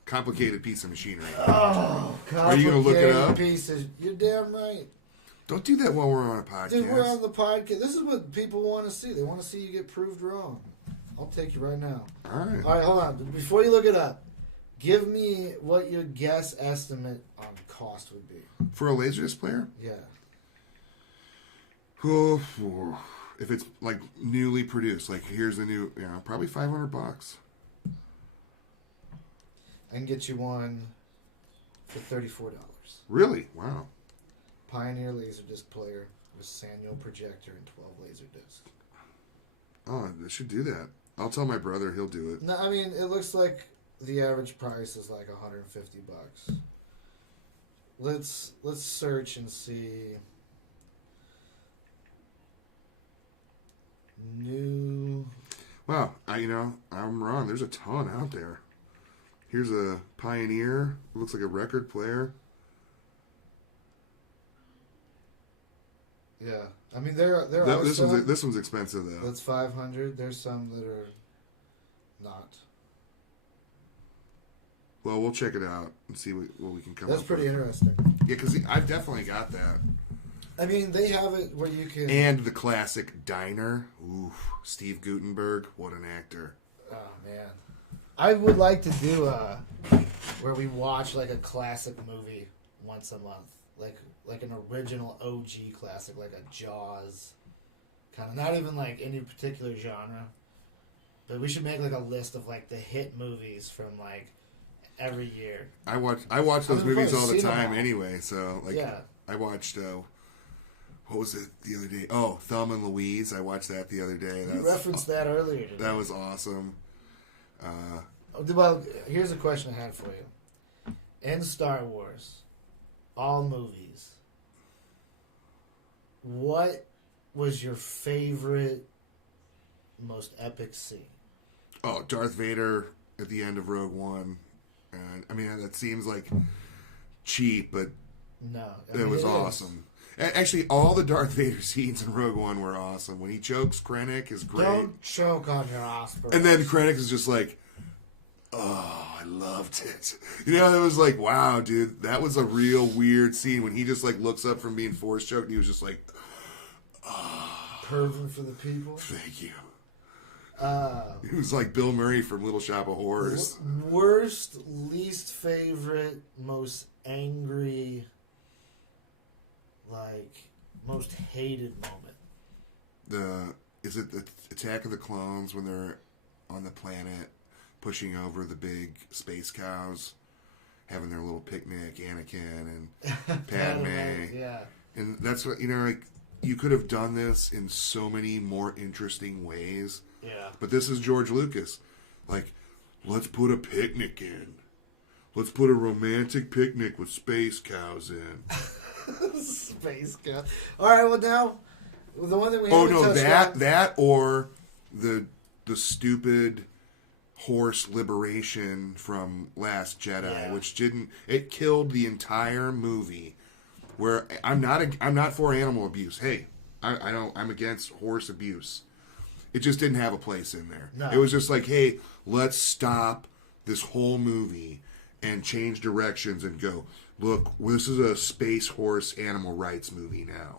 complicated piece of machinery. Oh, Are you gonna look it up? Pieces. You're damn right. Don't do that while we're on a podcast. Dude, we're on the podcast. This is what people want to see. They want to see you get proved wrong. I'll take you right now. All right. All right, hold on. Before you look it up, give me what your guess estimate on cost would be. For a Laserdisc player? Yeah. Oh, if it's like newly produced, like here's the new, probably $500. I can get you one for $34. Really? Wow. Pioneer Laserdisc player with Sanyo projector and 12 Laserdiscs. Oh, I should do that. I'll tell my brother. He'll do it. No, I mean, it looks like the average price is like $150. Let's search and see. Wow, I'm wrong. There's a ton out there. Here's a Pioneer. Looks like a record player. Yeah, I mean there are This some one's expensive though. that's 500. There's some that are not. Well, we'll check it out and see what we can come That's up pretty with. interesting. Yeah, because I've definitely got that. I mean, they have it where you can. And the classic Diner. Ooh, Steve Guttenberg. What an actor. Oh man, I would like to do where we watch like a classic movie once a month, like an original OG classic, like a Jaws, kind of not even like any particular genre, but we should make like a list of like the hit movies from like every year. I watch those I've movies probably all the seen them time all. anyway. So like, Yeah. I watched. What was it the other day? Oh, Thelma and Louise. I watched that the other day. You referenced that earlier today. That was awesome. Well, here's a question I had for you. In Star Wars, all movies, what was your favorite, most epic scene? Oh, Darth Vader at the end of Rogue One. And I mean, that seems like cheap, but No. it was awesome. Actually, all the Darth Vader scenes in Rogue One were awesome. When he chokes Krennic is great. Don't choke on your Oscar. And then Krennic is just like, oh, I loved it. It was like, wow, dude, that was a real weird scene when he just like looks up from being force choked and he was just like, Perving for the people. thank you. He was like Bill Murray from Little Shop of Horrors. Worst, least favorite, most angry, like, most hated moment. Is it the Attack of the Clones when they're on the planet pushing over the big space cows, having their little picnic, Anakin and Padme. Yeah. And that's what, like, you could have done this in so many more interesting ways. Yeah. But this is George Lucas. Like, let's put a picnic in. Let's put a romantic picnic with space cows in. Space cow. All right, well now, the one that we Oh haven't no, touched on- that or the stupid horse liberation from Last Jedi, Yeah. which it killed the entire movie. Where I'm not for animal abuse. Hey, I'm against horse abuse. It just didn't have a place in there. No. It was just like, hey, let's stop this whole movie and change directions and go, look, this is a space horse animal rights movie now.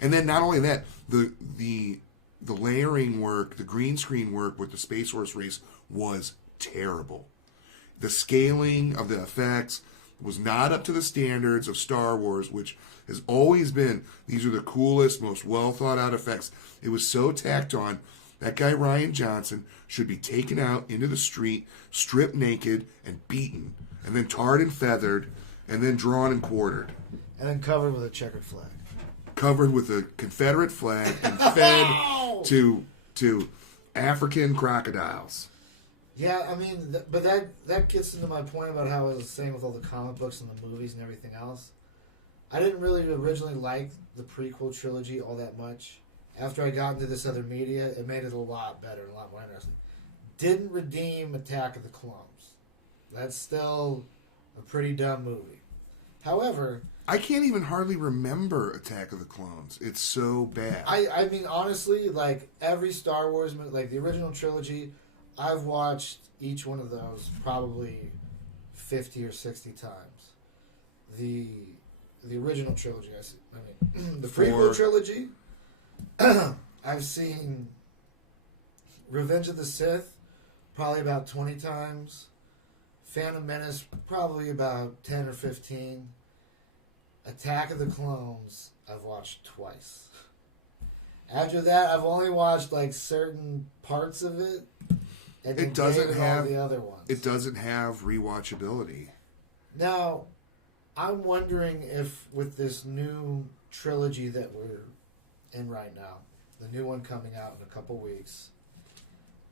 And then not only that, the layering work, the green screen work with the space horse race was terrible. The scaling of the effects was not up to the standards of Star Wars, which has always been, these are the coolest, most well thought out effects. It was so tacked on. That guy Rian Johnson should be taken out into the street, stripped naked, and beaten, and then tarred and feathered, and then drawn and quartered. and then covered with a checkered flag. Covered with a Confederate flag and fed to African crocodiles. Yeah, I mean, but that gets into my point about how I was saying with all the comic books and the movies and everything else. I didn't really originally like the prequel trilogy all that much. After I got into this other media, it made it a lot better and a lot more interesting. Didn't redeem Attack of the Clones. That's still a pretty dumb movie. However, I can't even hardly remember Attack of the Clones. It's so bad. I mean, honestly, like, every Star Wars movie, like the original trilogy, I've watched each one of those probably 50 or 60 times. The original trilogy, I mean, the prequel trilogy, I've seen Revenge of the Sith probably about 20 times. Phantom Menace probably about 10 or 15. Attack of the Clones I've watched twice. After that, I've only watched like certain parts of it. And It doesn't debated have all the other ones. It doesn't have rewatchability. Now, I'm wondering if with this new trilogy that we're in right now, the new one coming out in a couple weeks,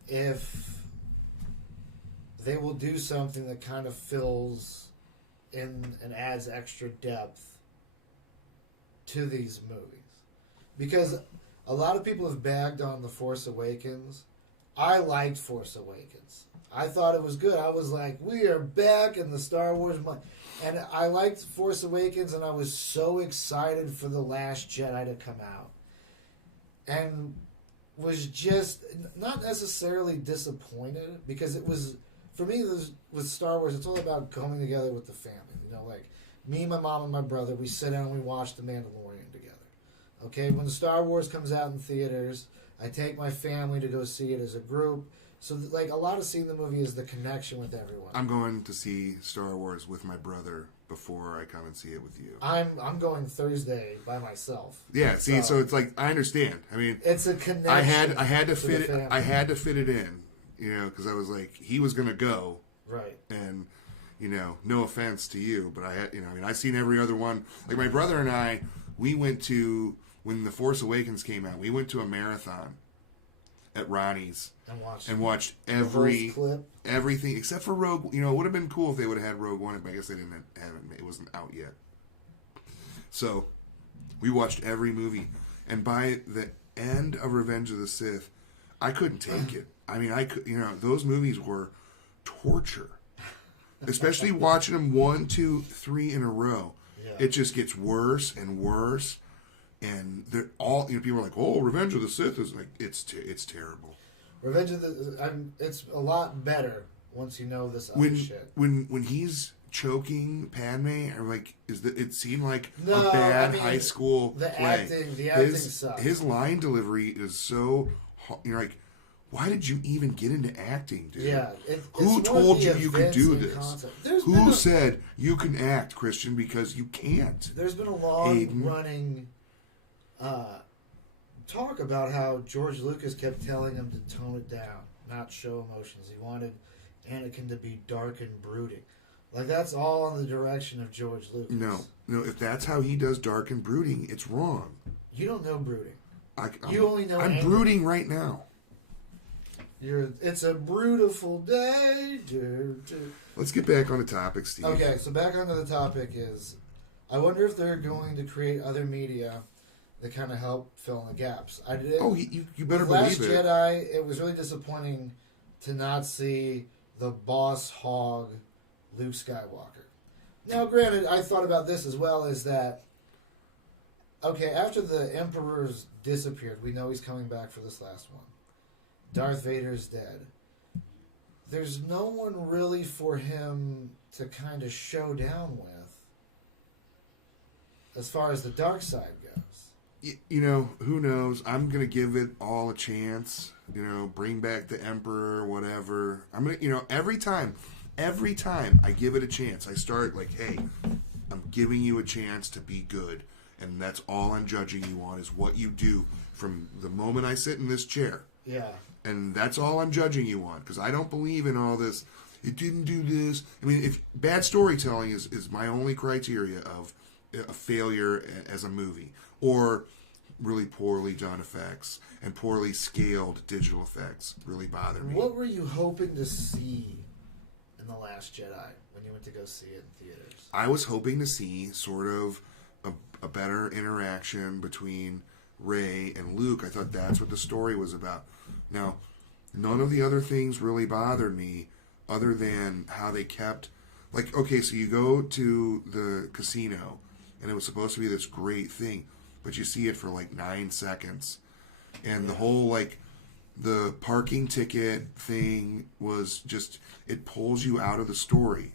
if they will do something that kind of fills in and adds extra depth to these movies. Because a lot of people have bagged on The Force Awakens I liked Force Awakens. I thought it was good. I was like, we are back in the Star Wars. And I liked Force Awakens, and I was so excited for The Last Jedi to come out. And was just not necessarily disappointed, because it was, for me, with Star Wars, it's all about coming together with the family. You know, like me, my mom, and my brother, we sit down and we watch The Mandalorian together. Okay, when Star Wars comes out in theaters, I take my family to go see it as a group. So, like, a lot of seeing the movie is the connection with everyone. I'm going to see Star Wars with my brother before I come and see it with you. I'm going Thursday by myself. Yeah, see, so it's like, I understand. I mean, It's a connection. I had to the fit it. family. I had to fit it in, you know, because I was like, he was going to go, Right. and you know, no offense to you, but I had, you know, I mean, I seen every other one. Like my brother and I, we went to, when The Force Awakens came out, we went to a marathon at Ronnie's And watch watched the every whole clip. everything except for Rogue. You know, it would have been cool if they would have had Rogue One, but I guess they didn't have it. It wasn't out yet. So we watched every movie, and by the end of Revenge of the Sith, I couldn't take it. I mean, I could, you know, those movies were torture, especially watching them 1, 2, 3 in a row. Yeah. It just gets worse and worse, and they're all, you know, people are like, "Oh, Revenge of the Sith is like it's terrible." Revenge of the... it's a lot better once you know this other When shit. when he's choking Padme, or like, it seemed like No, a bad I mean, high school the play. acting sucks. His line delivery is so, you're like, why did you even get into acting, dude? Yeah. Who it's more told the you you could do events and this? concept. There's Who been a- said you can act, Christian, because you can't? There's been a Aiden. long-running talk about how George Lucas kept telling him to tone it down, not show emotions. He wanted Anakin to be dark and brooding. Like, that's all in the direction of George Lucas. No, if that's how he does dark and brooding, it's wrong. You don't know brooding. I'm, You only know I'm anger. brooding right now. It's a beautiful day. Let's get back on the topic, Steve. Okay, so back onto the topic is, I wonder if they're going to create other media that kind of help fill in the gaps. I did. Oh, you better With Last believe it. Jedi, it was really disappointing to not see the boss hog Luke Skywalker. Now, granted, I thought about this as well, is that, okay, after the Emperor's disappeared, we know he's coming back for this last one. Darth Vader's dead. There's no one really for him to kind of show down with as far as the dark side goes. You know, who knows? I'm gonna give it all a chance. You know, bring back the Emperor, whatever. I'm gonna, you know, every time I give it a chance, I start like, hey, I'm giving you a chance to be good, and that's all I'm judging you on is what you do from the moment I sit in this chair, Yeah. and that's all I'm judging you on, because I don't believe in all this. It didn't do this. I mean, if bad storytelling is my only criteria of a failure as a movie, or really poorly done effects and poorly scaled digital effects really bother me. What were you hoping to see in The Last Jedi when you went to go see it in theaters? I was hoping to see sort of a better interaction between Rey and Luke. I thought that's what the story was about. Now, none of the other things really bothered me other than how they kept, like, okay, so you go to the casino and it was supposed to be this great thing, but you see it for like 9 seconds. And the whole, like, the parking ticket thing was just, it pulls you out of the story.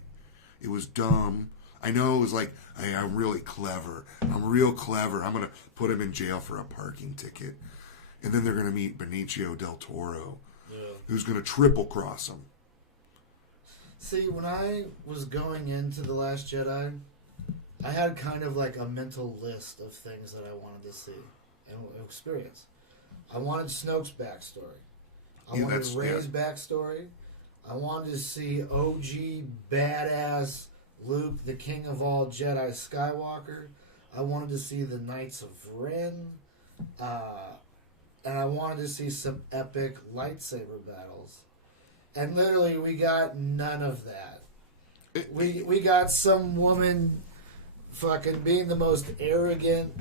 It was dumb. I know it was like, hey, I'm really clever. I'm real clever. I'm going to put him in jail for a parking ticket. And then they're going to meet Benicio del Toro, who's going to triple cross him. See, when I was going into The Last Jedi, I had kind of like a mental list of things that I wanted to see and experience. I wanted Snoke's backstory. I Yeah, wanted that's- Rey's backstory. I wanted to see OG badass Luke, the king of all Jedi Skywalker. I wanted to see the Knights of Ren. And I wanted to see some epic lightsaber battles. And literally, we got none of that. We got some woman fucking being the most arrogant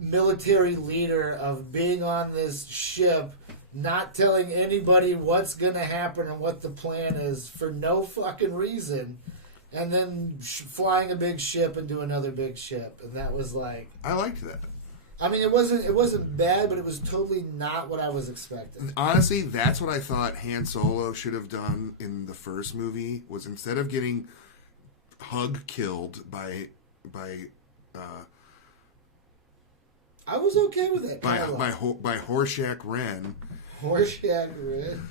military leader of being on this ship not telling anybody what's going to happen and what the plan is for no fucking reason, and then flying a big ship into another big ship, and that was like, I liked that. I mean, it wasn't bad, but it was totally not what I was expecting. Honestly, that's what I thought Han Solo should have done in the first movie. Was instead of getting hug killed by I was okay with it. by Horshack Ren. Horshack Ren.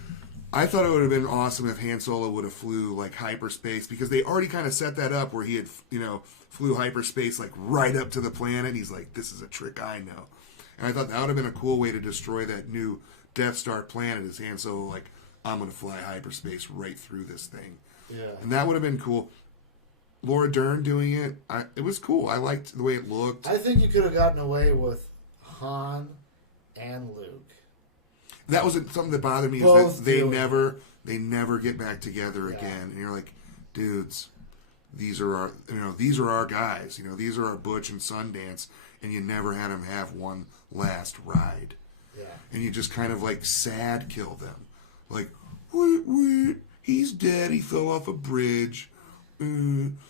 I thought it would have been awesome if Han Solo would have flew like hyperspace, because they already kind of set that up where he had, flew hyperspace like right up to the planet. He's like, this is a trick I know. And I thought that would have been a cool way to destroy that new Death Star planet, is Han Solo like, I'm going to fly hyperspace right through this thing. Yeah. And that would have been cool. Laura Dern doing it, it was cool. I liked the way it looked. I think you could have gotten away with Han and Luke. That was something that bothered me, is Both that they do. never get back together Yeah. again. And you're like, dudes, these are our guys. These are our Butch and Sundance, and you never had them have one last ride. Yeah. And you just kind of like sad kill them. Like, wait, he's dead. He fell off a bridge,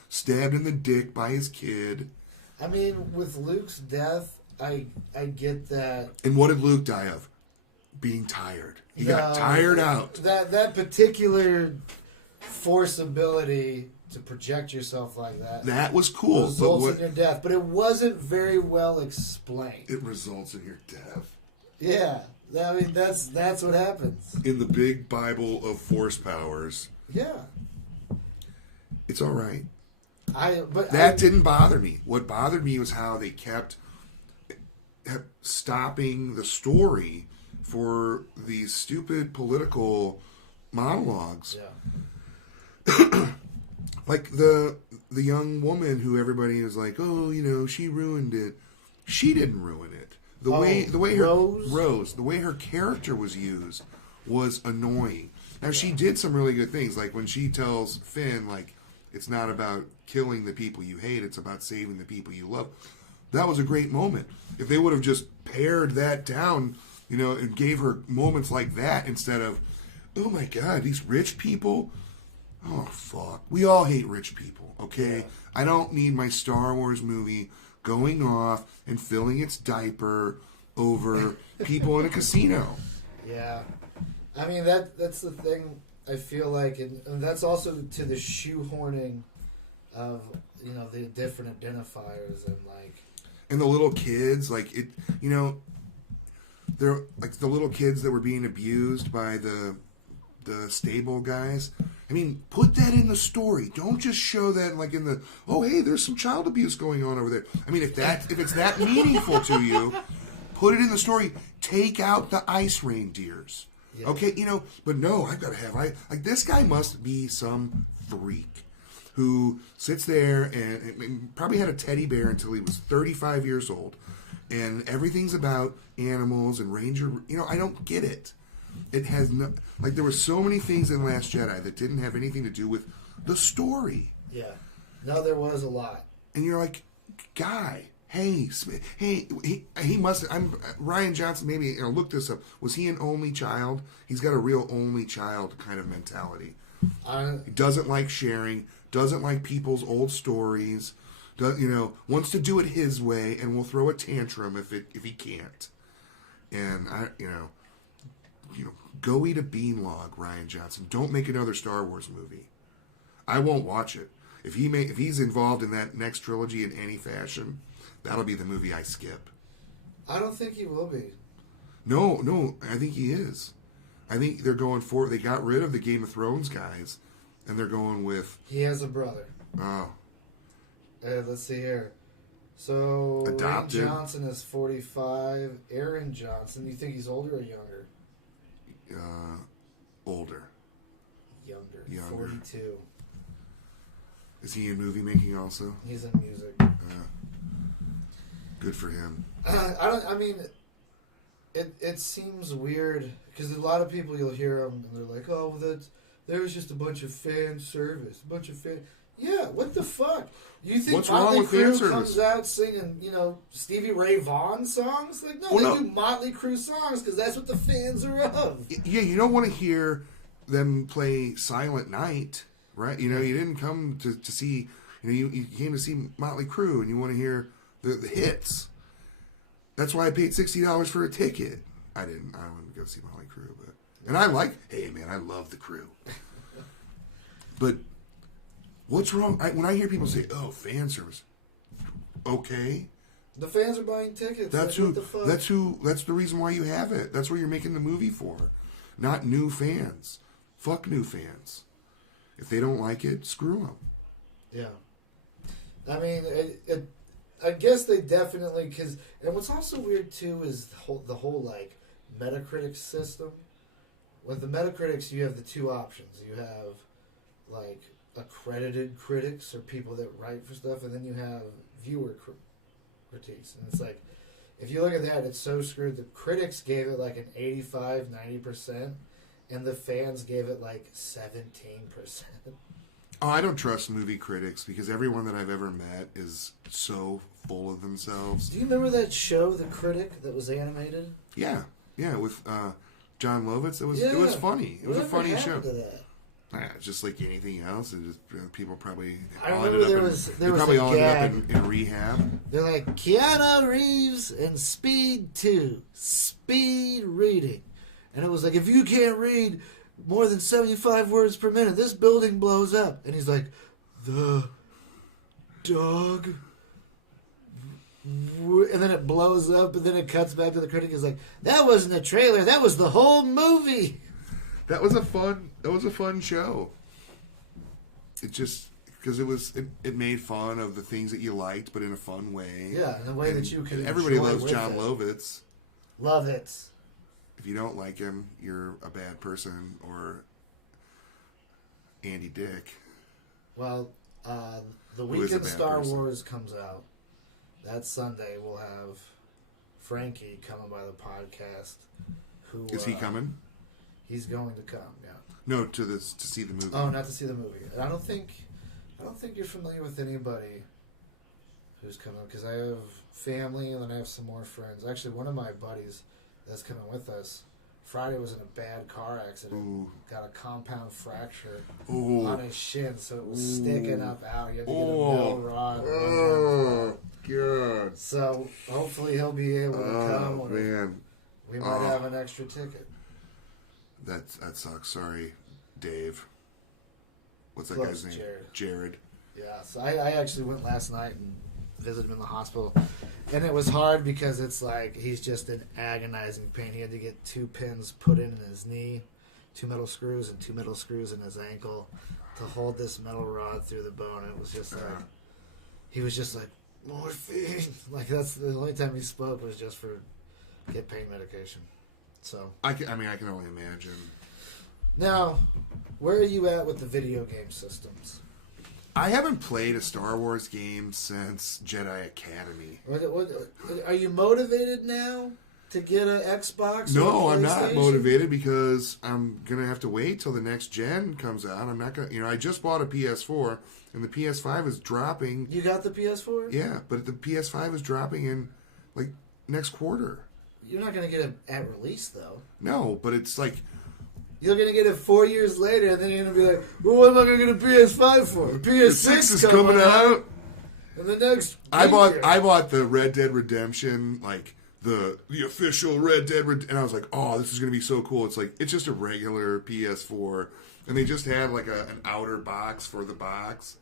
stabbed in the dick by his kid. I mean, with Luke's death, I get that. And what did Luke die of? Being tired. He got No, tired out. That particular force ability to project yourself like that That was cool. But results what, in your death, but it wasn't very well explained. it results in your death. Yeah, I mean that's what happens. In the big Bible of force powers, Yeah, it's all right. but That didn't bother me. What bothered me was how they kept stopping the story for these stupid political monologues. Yeah, Like the young woman who everybody is like, oh, she ruined it. She didn't ruin it. The way her Rose? the way her character was used was annoying. Now she did some really good things, like when she tells Finn, like, it's not about killing the people you hate, it's about saving the people you love. That was a great moment. If they would have just pared that down, and gave her moments like that instead of, oh my God, these rich people. Oh, fuck. We all hate rich people, okay? Yeah. I don't need my Star Wars movie going off and filling its diaper over people in a casino. yeah. I mean that's the thing. I feel like, and that's also to the shoehorning of the different identifiers and like. And the little kids, like, they're like the little kids that were being abused by the stable guys. I mean, put that in the story. Don't just show that like in the, oh hey, there's some child abuse going on over there. I mean, if it's that meaningful to you, put it in the story. Take out the ice reindeers. Yeah. Okay, but no, I've got to have like this guy must be some freak who sits there and probably had a teddy bear until he was 35 years old, and everything's about animals and ranger. I don't get it. It has no, like, there were so many things in Last Jedi that didn't have anything to do with the story. Yeah. No, there was a lot. And you're like, guy, hey, he must. Ryan Johnson. Maybe look this up. Was he an only child? He's got a real only child kind of mentality. He doesn't like sharing. Doesn't like people's old stories. Wants to do it his way, and will throw a tantrum if he can't. And go eat a bean log, Ryan Johnson. Don't make another Star Wars movie. I won't watch it. If he's involved in that next trilogy in any fashion, that'll be the movie I skip. I don't think he will be. No, I think he is. I think they're going for. They got rid of the Game of Thrones guys, and they're going with. He has a brother. Oh, Let's see here. So Adopted. Rian Johnson is 45. Aaron Johnson, you think he's older or younger? older. Younger. Younger. 42. Is he in movie making also? He's in music. Good for him. I mean, it seems weird because a lot of people you'll hear them and they're like, "Oh, well, there was just a bunch of fan service, a bunch of fan." Yeah, what the fuck? You think What's wrong Motley with fan Crue service? comes out singing, Stevie Ray Vaughan songs? Like, no, Well, they no. do Motley Crue songs because that's what the fans are of. Yeah, you don't want to hear them play Silent Night, right? You didn't come to see, you came to see Motley Crue, and you want to hear the hits. That's why I paid $60 for a ticket. I wouldn't go see Motley Crue, and I love the Crue. But what's wrong? When I hear people say, "Oh, fan service," okay, The fans are buying tickets. that's like, who. what the fuck? That's the reason why you have it. That's what you're making the movie for, not new fans. Fuck new fans. If they don't like it, screw them. Yeah. I mean, I guess they definitely and what's also weird too is the whole like Metacritic system. With the Metacritics, you have the two options. You have like accredited critics or people that write for stuff, and then you have viewer critiques. And it's like, if you look at that, it's so screwed. The critics gave it like an 85, 90%, and the fans gave it like 17%. Oh, I don't trust movie critics because everyone that I've ever met is so full of themselves. Do you remember that show, The Critic, that was animated? Yeah, with John Lovitz. It was funny. It was a Whatever funny happened show. to that? Just like anything else, and just people probably I all remember ended there up was they probably a all ended up gag. in rehab. They're like, Keanu Reeves and Speed 2, speed reading. And it was like, if you can't read more than 75 words per minute, this building blows up. And he's like, the dog. And then it blows up, and then it cuts back to the critic. He's like, that wasn't a trailer, that was the whole movie. That was a fun show. It just because it made fun of the things that you liked, but in a fun way. Yeah, in a way that you can Everybody enjoy loves with John it. Lovitz. Love it. If you don't like him, you're a bad person, or Andy Dick. Well, the Who is a weekend bad Star person. Wars comes out. That Sunday we'll have Frankie coming by the podcast. Who Is he coming? He's going to come. Yeah. No, to see the movie. Oh, not to see the movie. And I don't think you're familiar with anybody who's coming because I have family and then I have some more friends. Actually, one of my buddies that's coming with us. Friday was in a bad car accident. Ooh. Got a compound fracture Ooh. on his shin, so it was sticking up out. You had to get a Oh. metal rod. Oh, God. So hopefully he'll be able to come. Oh, or man. We might have an extra ticket. That sucks. Sorry, Dave. What's that Close, guy's name? Jared. Jared. Yeah, so I actually went last night and visited him in the hospital. And it was hard because it's like he's just in agonizing pain. He had to get 2 pins put in his knee, 2 metal screws, and 2 metal screws in his ankle to hold this metal rod through the bone. It was just like, he was just like, morphine. Like, that's the only time he spoke was just for get pain medication. So I can only imagine. now, where are you at with the video game systems? I haven't played a Star Wars game since Jedi Academy. What, are you motivated now to get an Xbox? No, or a I'm not PlayStation? motivated because I'm gonna have to wait till the next gen comes out. I'm not gonna, I just bought a PS4 and the PS5 is dropping. You got the PS4? Yeah, but the PS5 is dropping in like next quarter. You're not going to get it at release, though. No, but it's like You're going to get it 4 years later, and then you're going to be like, well, what am I going to get a PS5 for? The PS6 is coming out. And the next I year. bought the Red Dead Redemption, like the official Red Dead and I was like, oh, this is gonna be so cool. It's like it's just a regular PS4, and they just had like an outer box for the box.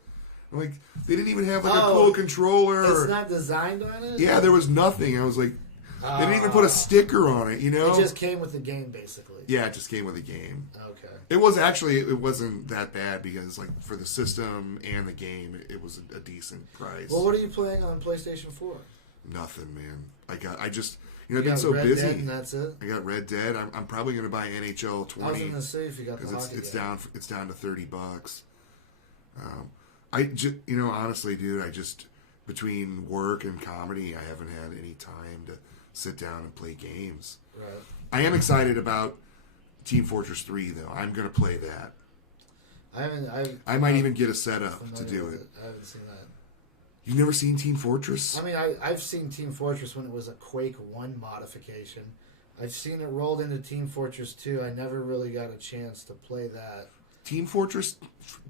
I'm like, they didn't even have like a cool controller. It's not designed on it? Yeah, there was nothing. I was like, they didn't even put a sticker on it. It just came with the game, basically. Yeah, it just came with a game. Okay. It wasn't that bad because like for the system and the game, it was a decent price. Well, what are you playing on PlayStation 4? Nothing, man. I've You been got so Red busy. Dead and that's it? I got Red Dead. I'm probably going to buy NHL 20 I was going to say if you got the because hockey it's game. down to $30. Honestly, dude, between work and comedy, I haven't had any time to sit down and play games. Right. I am excited about Team Fortress 3 though. I'm going to play that. I might even get a setup to familiar do with it. I haven't seen that. You've never seen Team Fortress? I mean, I've seen Team Fortress when it was a Quake 1 modification. I've seen it rolled into Team Fortress 2. I never really got a chance to play that. Team Fortress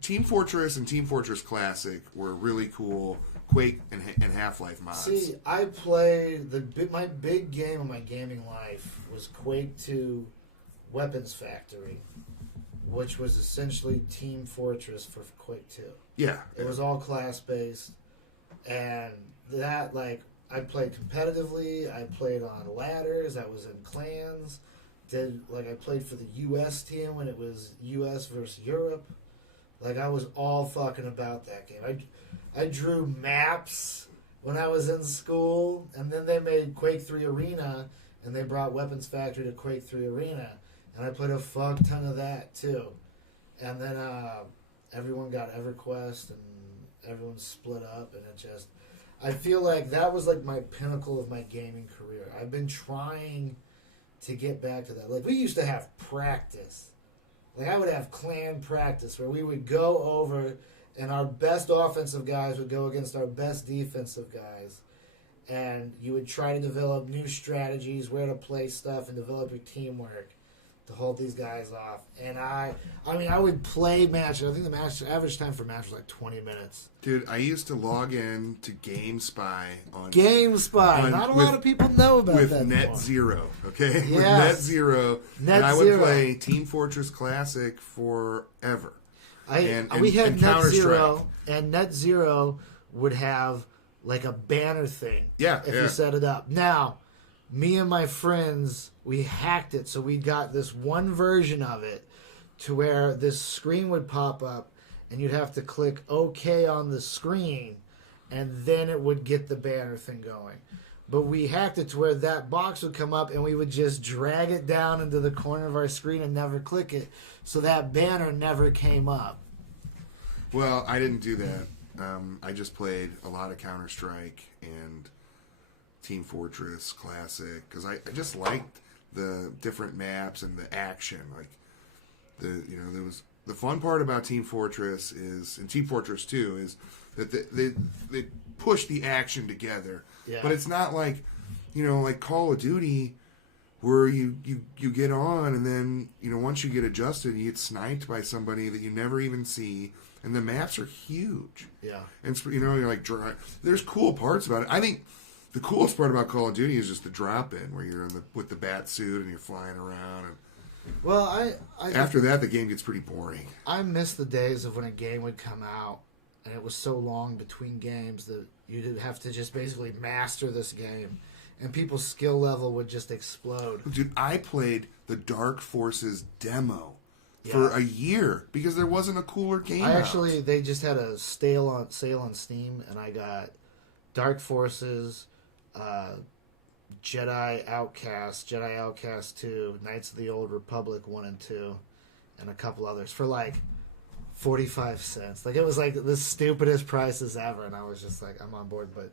and Team Fortress Classic were really cool Quake and Half-Life mods. See, I played my big game of my gaming life was Quake 2 Weapons Factory, which was essentially Team Fortress for Quake 2. Yeah. It was all class based, and that I played competitively. I played on ladders. I was in clans. I played for the U.S. team when it was U.S. versus Europe. I was all fucking about that game. I drew maps when I was in school, and then they made Quake 3 Arena, and they brought Weapons Factory to Quake 3 Arena, and I played a fuck ton of that too. And then everyone got EverQuest, and everyone split up, and I feel like that was my pinnacle of my gaming career. I've been trying to get back to that. We used to have practice. I would have clan practice where we would go over and our best offensive guys would go against our best defensive guys. And you would try to develop new strategies, where to play stuff, and develop your teamwork to hold these guys off. And I would play matches. I think the average time for match was 20 minutes. Dude, I used to log in to GameSpy on GameSpy. Not a lot of people know about with that. Net anymore. Zero, okay? Yes. With Net Zero. Net and I would Zero. play Team Fortress Classic forever. We had and Net Counter-Strike. Zero, and Net Zero would have a banner thing. Yeah, if yeah. you set it up. Now, me and my friends, we hacked it, so we got this one version of it to where this screen would pop up, and you'd have to click OK on the screen, and then it would get the banner thing going. But we hacked it to where that box would come up, and we would just drag it down into the corner of our screen and never click it, so that banner never came up. Well, I didn't do that. I just played a lot of Counter-Strike and Team Fortress Classic because I just liked the different maps and the action. There was the fun part about Team Fortress and Team Fortress 2 is that they push the action together. Yeah. But it's not like Call of Duty where you get on and then once you get adjusted you get sniped by somebody that you never even see. And the maps are huge. Yeah. And you're there's cool parts about it. I think the coolest part about Call of Duty is just the drop in where you're with the bat suit and you're flying around. And Well, after that, the game gets pretty boring. I miss the days of when a game would come out and it was so long between games that you'd have to just basically master this game, and people's skill level would just explode. Dude, I played the Dark Forces demo for a year because there wasn't a cooler game out. They just had a sale on Steam, and I got Dark Forces, Jedi Outcast 2, Knights of the Old Republic 1 and 2, and a couple others for 45 cents. It was the stupidest prices ever, and I was just I'm on board. But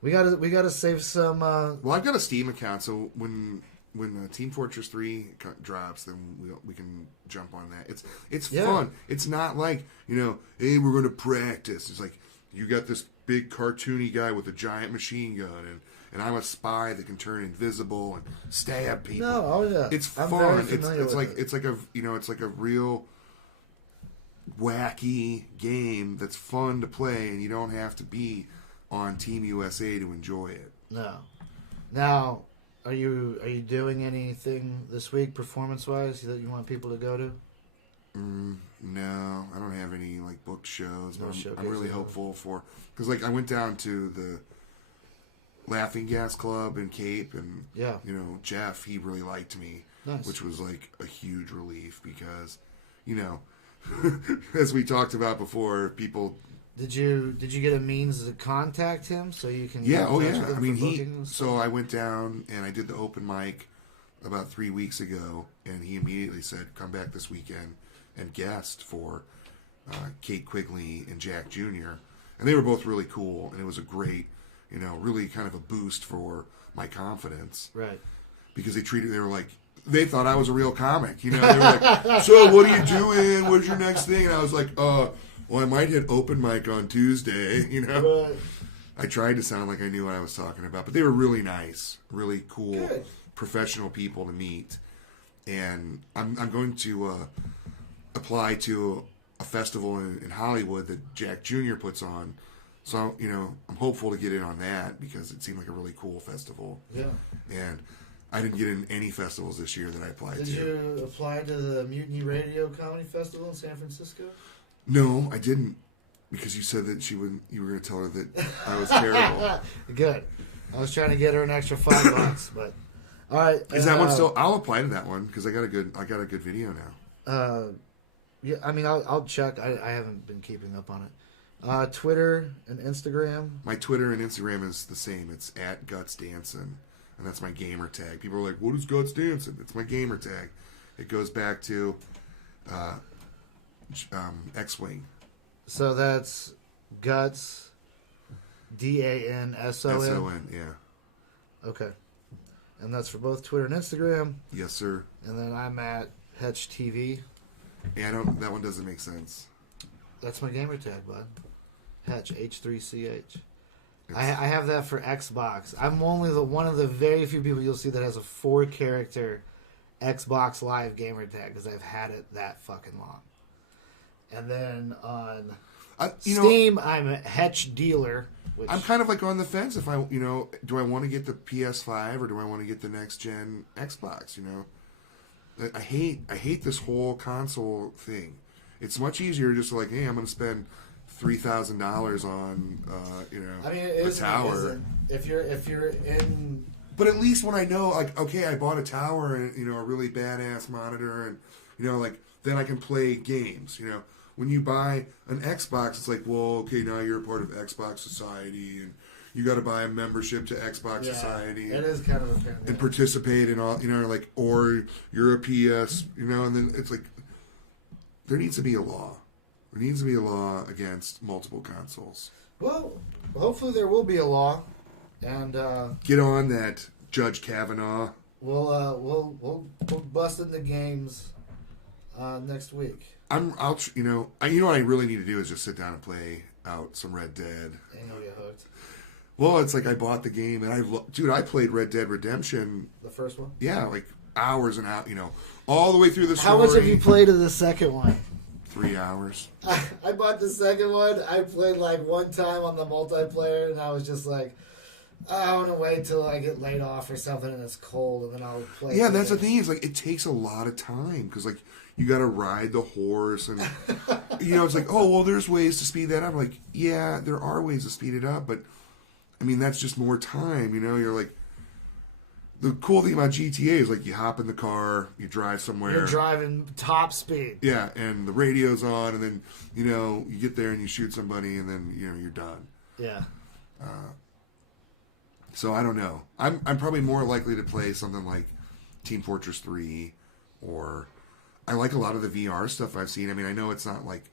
we gotta save some. Well, I've got a Steam account, so when Team Fortress 3 drops, then we can jump on that. It's fun. It's not hey, we're going to practice. It's you got this big cartoony guy with a giant machine gun, and I'm a spy that can turn invisible and stab people. No, oh yeah, It's I'm fun. very familiar It's with it. it's like a real wacky game that's fun to play, and you don't have to be on Team USA to enjoy it. No. Now, are you doing anything this week performance wise that you want people to go to? No, I don't have any booked shows. No But I'm showcases, really no. hopeful for because I went down to the Laughing Gas Club in Cape, and Yeah. Jeff, he really liked me, Nice. which was a huge relief because as we talked about before, people. Did you get a means to contact him so you can Yeah, get in oh touch yeah. with him I mean, for booking and stuff? So I went down and I did the open mic about 3 weeks ago, and he immediately said, "Come back this weekend and guest for Kate Quigley and Jack Jr." And they were both really cool, and it was a great, really kind of a boost for my confidence Right. because they thought I was a real comic. They were like, "So what are you doing? What's your next thing?" And I was like, Well, I might hit open mic on Tuesday, you know. Right. I tried to sound like I knew what I was talking about, but they were really nice, really cool, Good. professional people to meet. And I'm going to apply to a festival in Hollywood that Jack Jr. puts on. So, you know, I'm hopeful to get in on that because it seemed like a really cool festival. Yeah. And I didn't get in any festivals this year that I applied Did to. you apply to the Mutiny Radio Comedy Festival in San Francisco? No, I didn't. Because you said that you were going to tell her that I was terrible. Good. I was trying to get her an extra $5, but all right. Is that one still? I'll apply to that one because I got a good video now. Yeah, I mean, I'll check. I haven't been keeping up on it. Twitter and Instagram. My Twitter and Instagram is the same. It's at Guts Dancing, and that's my gamer tag. People are like, "What is Guts Dancing?" It's my gamer tag. It goes back to X-Wing. So that's Guts, DANSON. SON, yeah. Okay. And that's for both Twitter and Instagram. Yes, sir. And then I'm at Hetch TV. Yeah, that one doesn't make sense. That's my gamer tag, bud. Hetch, H3CH. I have that for Xbox. I'm only one of the very few people you'll see that has a 4-character Xbox Live gamer tag because I've had it that fucking long. And then on Steam, I'm a Hetch Dealer. Which I'm kind of like on the fence if do I want to get the PS5 or do I want to get the next gen Xbox? You know, I hate this whole console thing. It's much easier just to like, hey, I'm going to spend $3,000 on I mean, it a is tower. If you're in, But at least when I know, like, okay, I bought a tower and a really badass monitor, and like then I can play games. You know, when you buy an Xbox, it's like, well, okay, now you're a part of Xbox Society, and you got to buy a membership to Xbox Society. it is kind of a pain. And participate in all, like, or you're a PS, and then it's like, there needs to be a law. There needs to be a law against multiple consoles. Well, hopefully there will be a law, and Get on that, Judge Kavanaugh. we'll bust into games next week. You know what I really need to do is just sit down and play out some Red Dead. And you'll get hooked. Well, it's like I bought the game and I played Red Dead Redemption. The first one. Yeah, like hours and out, all the way through the story. How much have you played of the second one? 3 hours. I bought the second one. I played like one time on the multiplayer, and I was just like, I want to wait till I get laid off or something and it's cold, and then I'll play. Yeah, that's the thing. Is like it takes a lot of time because like you got to ride the horse, and it's like, oh well, there's ways to speed that up. Like, yeah, there are ways to speed it up, but I mean that's just more time. You're like. The cool thing about GTA is like you hop in the car, you drive somewhere. You're driving top speed. Yeah, and the radio's on, and then you get there and you shoot somebody, and then you're done. Yeah. So I don't know. I'm probably more likely to play something like Team Fortress 3, or I like a lot of the VR stuff I've seen. I mean, I know it's not like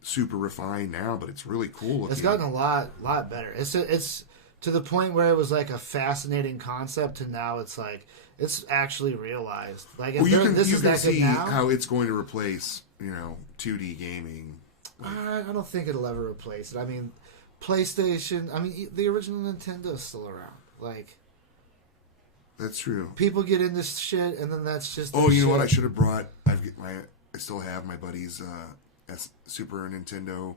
super refined now, but it's really cool looking. It's gotten a lot better. It's to the point where it was like a fascinating concept, to now it's like it's actually realized. Like, if you can that good see now, how it's going to replace 2D gaming. I don't think it'll ever replace it. I mean, PlayStation. I mean, the original Nintendo is still around. Like, That's true. people get into shit, and then that's just. Oh, their you know what? I shit. should have brought. I still have my buddy's Super Nintendo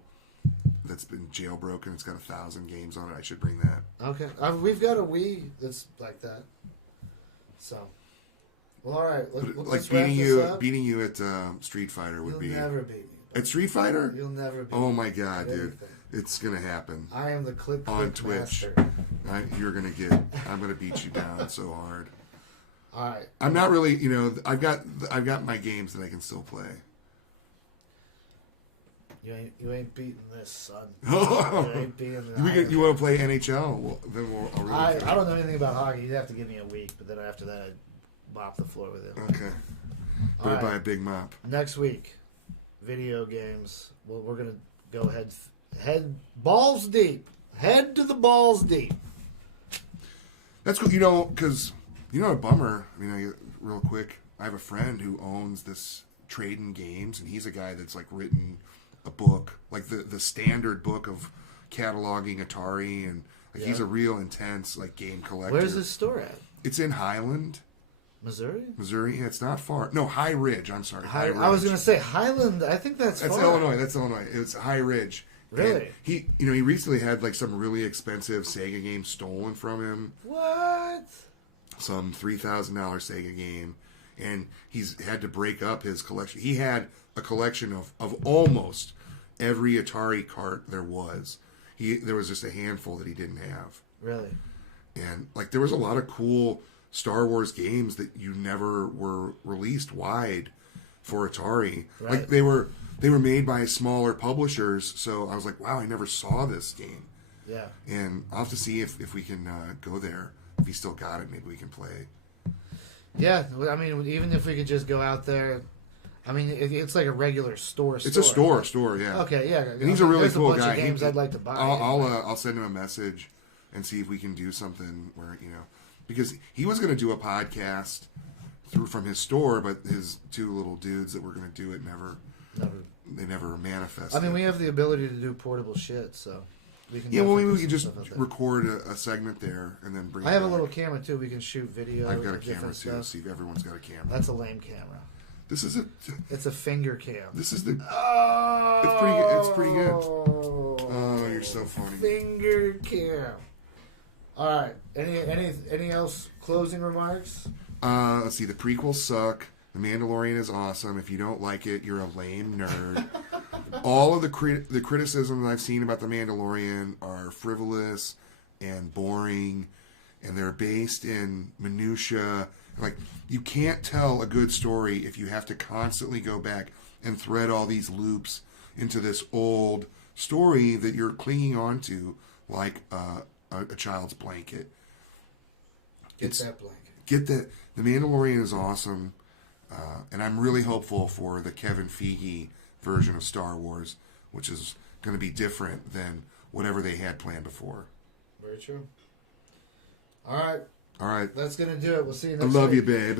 that's been jailbroken. It's got 1,000 games on it. I should bring that. Okay, we've got a Wii that's like that. So, well, all right. But like let's wrap this up. beating you at Street Fighter would You'll be never beat me. at Street Fighter. You'll never beat Oh me. my god, dude! Anything. It's gonna happen I am the click on click Twitch. master. I'm gonna beat you down so hard. All right. I'm not really, I've got my games that I can still play. You ain't beating this, son. You ain't beating the You want to play NHL? Well, then I'll really I don't know anything about hockey. You'd have to give me a week, but then after that, I'd mop the floor with it. Okay. All Better right. buy a big mop. Next week, video games. Well, we're gonna go head balls deep. Head to the balls deep. That's cool, because a bummer. I mean, real quick, I have a friend who owns this Trading Games, and he's a guy that's like written a book, like the standard book of cataloging Atari, and like, he's Yeah. a real intense like game collector. Where's his store at? It's in Highland, Missouri? Missouri. Yeah, it's not far. No, High Ridge. I'm sorry, High Ridge. I was going to say Highland. I think that's That's far. Illinois. That's Illinois. It's High Ridge. Really? And he recently had like some really expensive Sega game stolen from him. What? Some $3,000 Sega game, and he's had to break up his collection. He had a collection of almost every Atari cart there was. There was just a handful that he didn't have, Really? and like there was a lot of cool Star Wars games that you never were released wide for Atari. Right. Like they were made by smaller publishers. So I was like, wow, I never saw this game. Yeah. And I'll have to see if we can go there. If he still got it, maybe we can play. Yeah. I mean, even if we could just go out there. I mean, it's like a regular store. It's a store, yeah. Okay, yeah. And he's a really There's cool a bunch guy. Of games I'd like to buy. I'll send him a message and see if we can do something where because he was going to do a podcast from his store, but his two little dudes that were going to do it never manifested. I mean, we have the ability to do portable shit, so we can. Yeah, well, maybe definitely we do could some just stuff out there. record a segment there and then bring. I it have a back. little camera too. We can shoot video. I've got a of camera different too. stuff. See if everyone's got a camera. That's a lame camera. This is a. It's a finger cam. This is the. Oh, It's pretty good. It's pretty good. Oh, you're so funny. Finger cam. All right. Any else closing remarks? Let's see. The prequels suck. The Mandalorian is awesome. If you don't like it, you're a lame nerd. All of the criticisms I've seen about The Mandalorian are frivolous and boring, and they're based in minutia. Like, you can't tell a good story if you have to constantly go back and thread all these loops into this old story that you're clinging on to like a child's blanket. Get that blanket. Get that. The Mandalorian is awesome, and I'm really hopeful for the Kevin Feige version of Star Wars, which is going to be different than whatever they had planned before. Very true. All right. All right. That's going to do it. We'll see you I next love you, week. babe.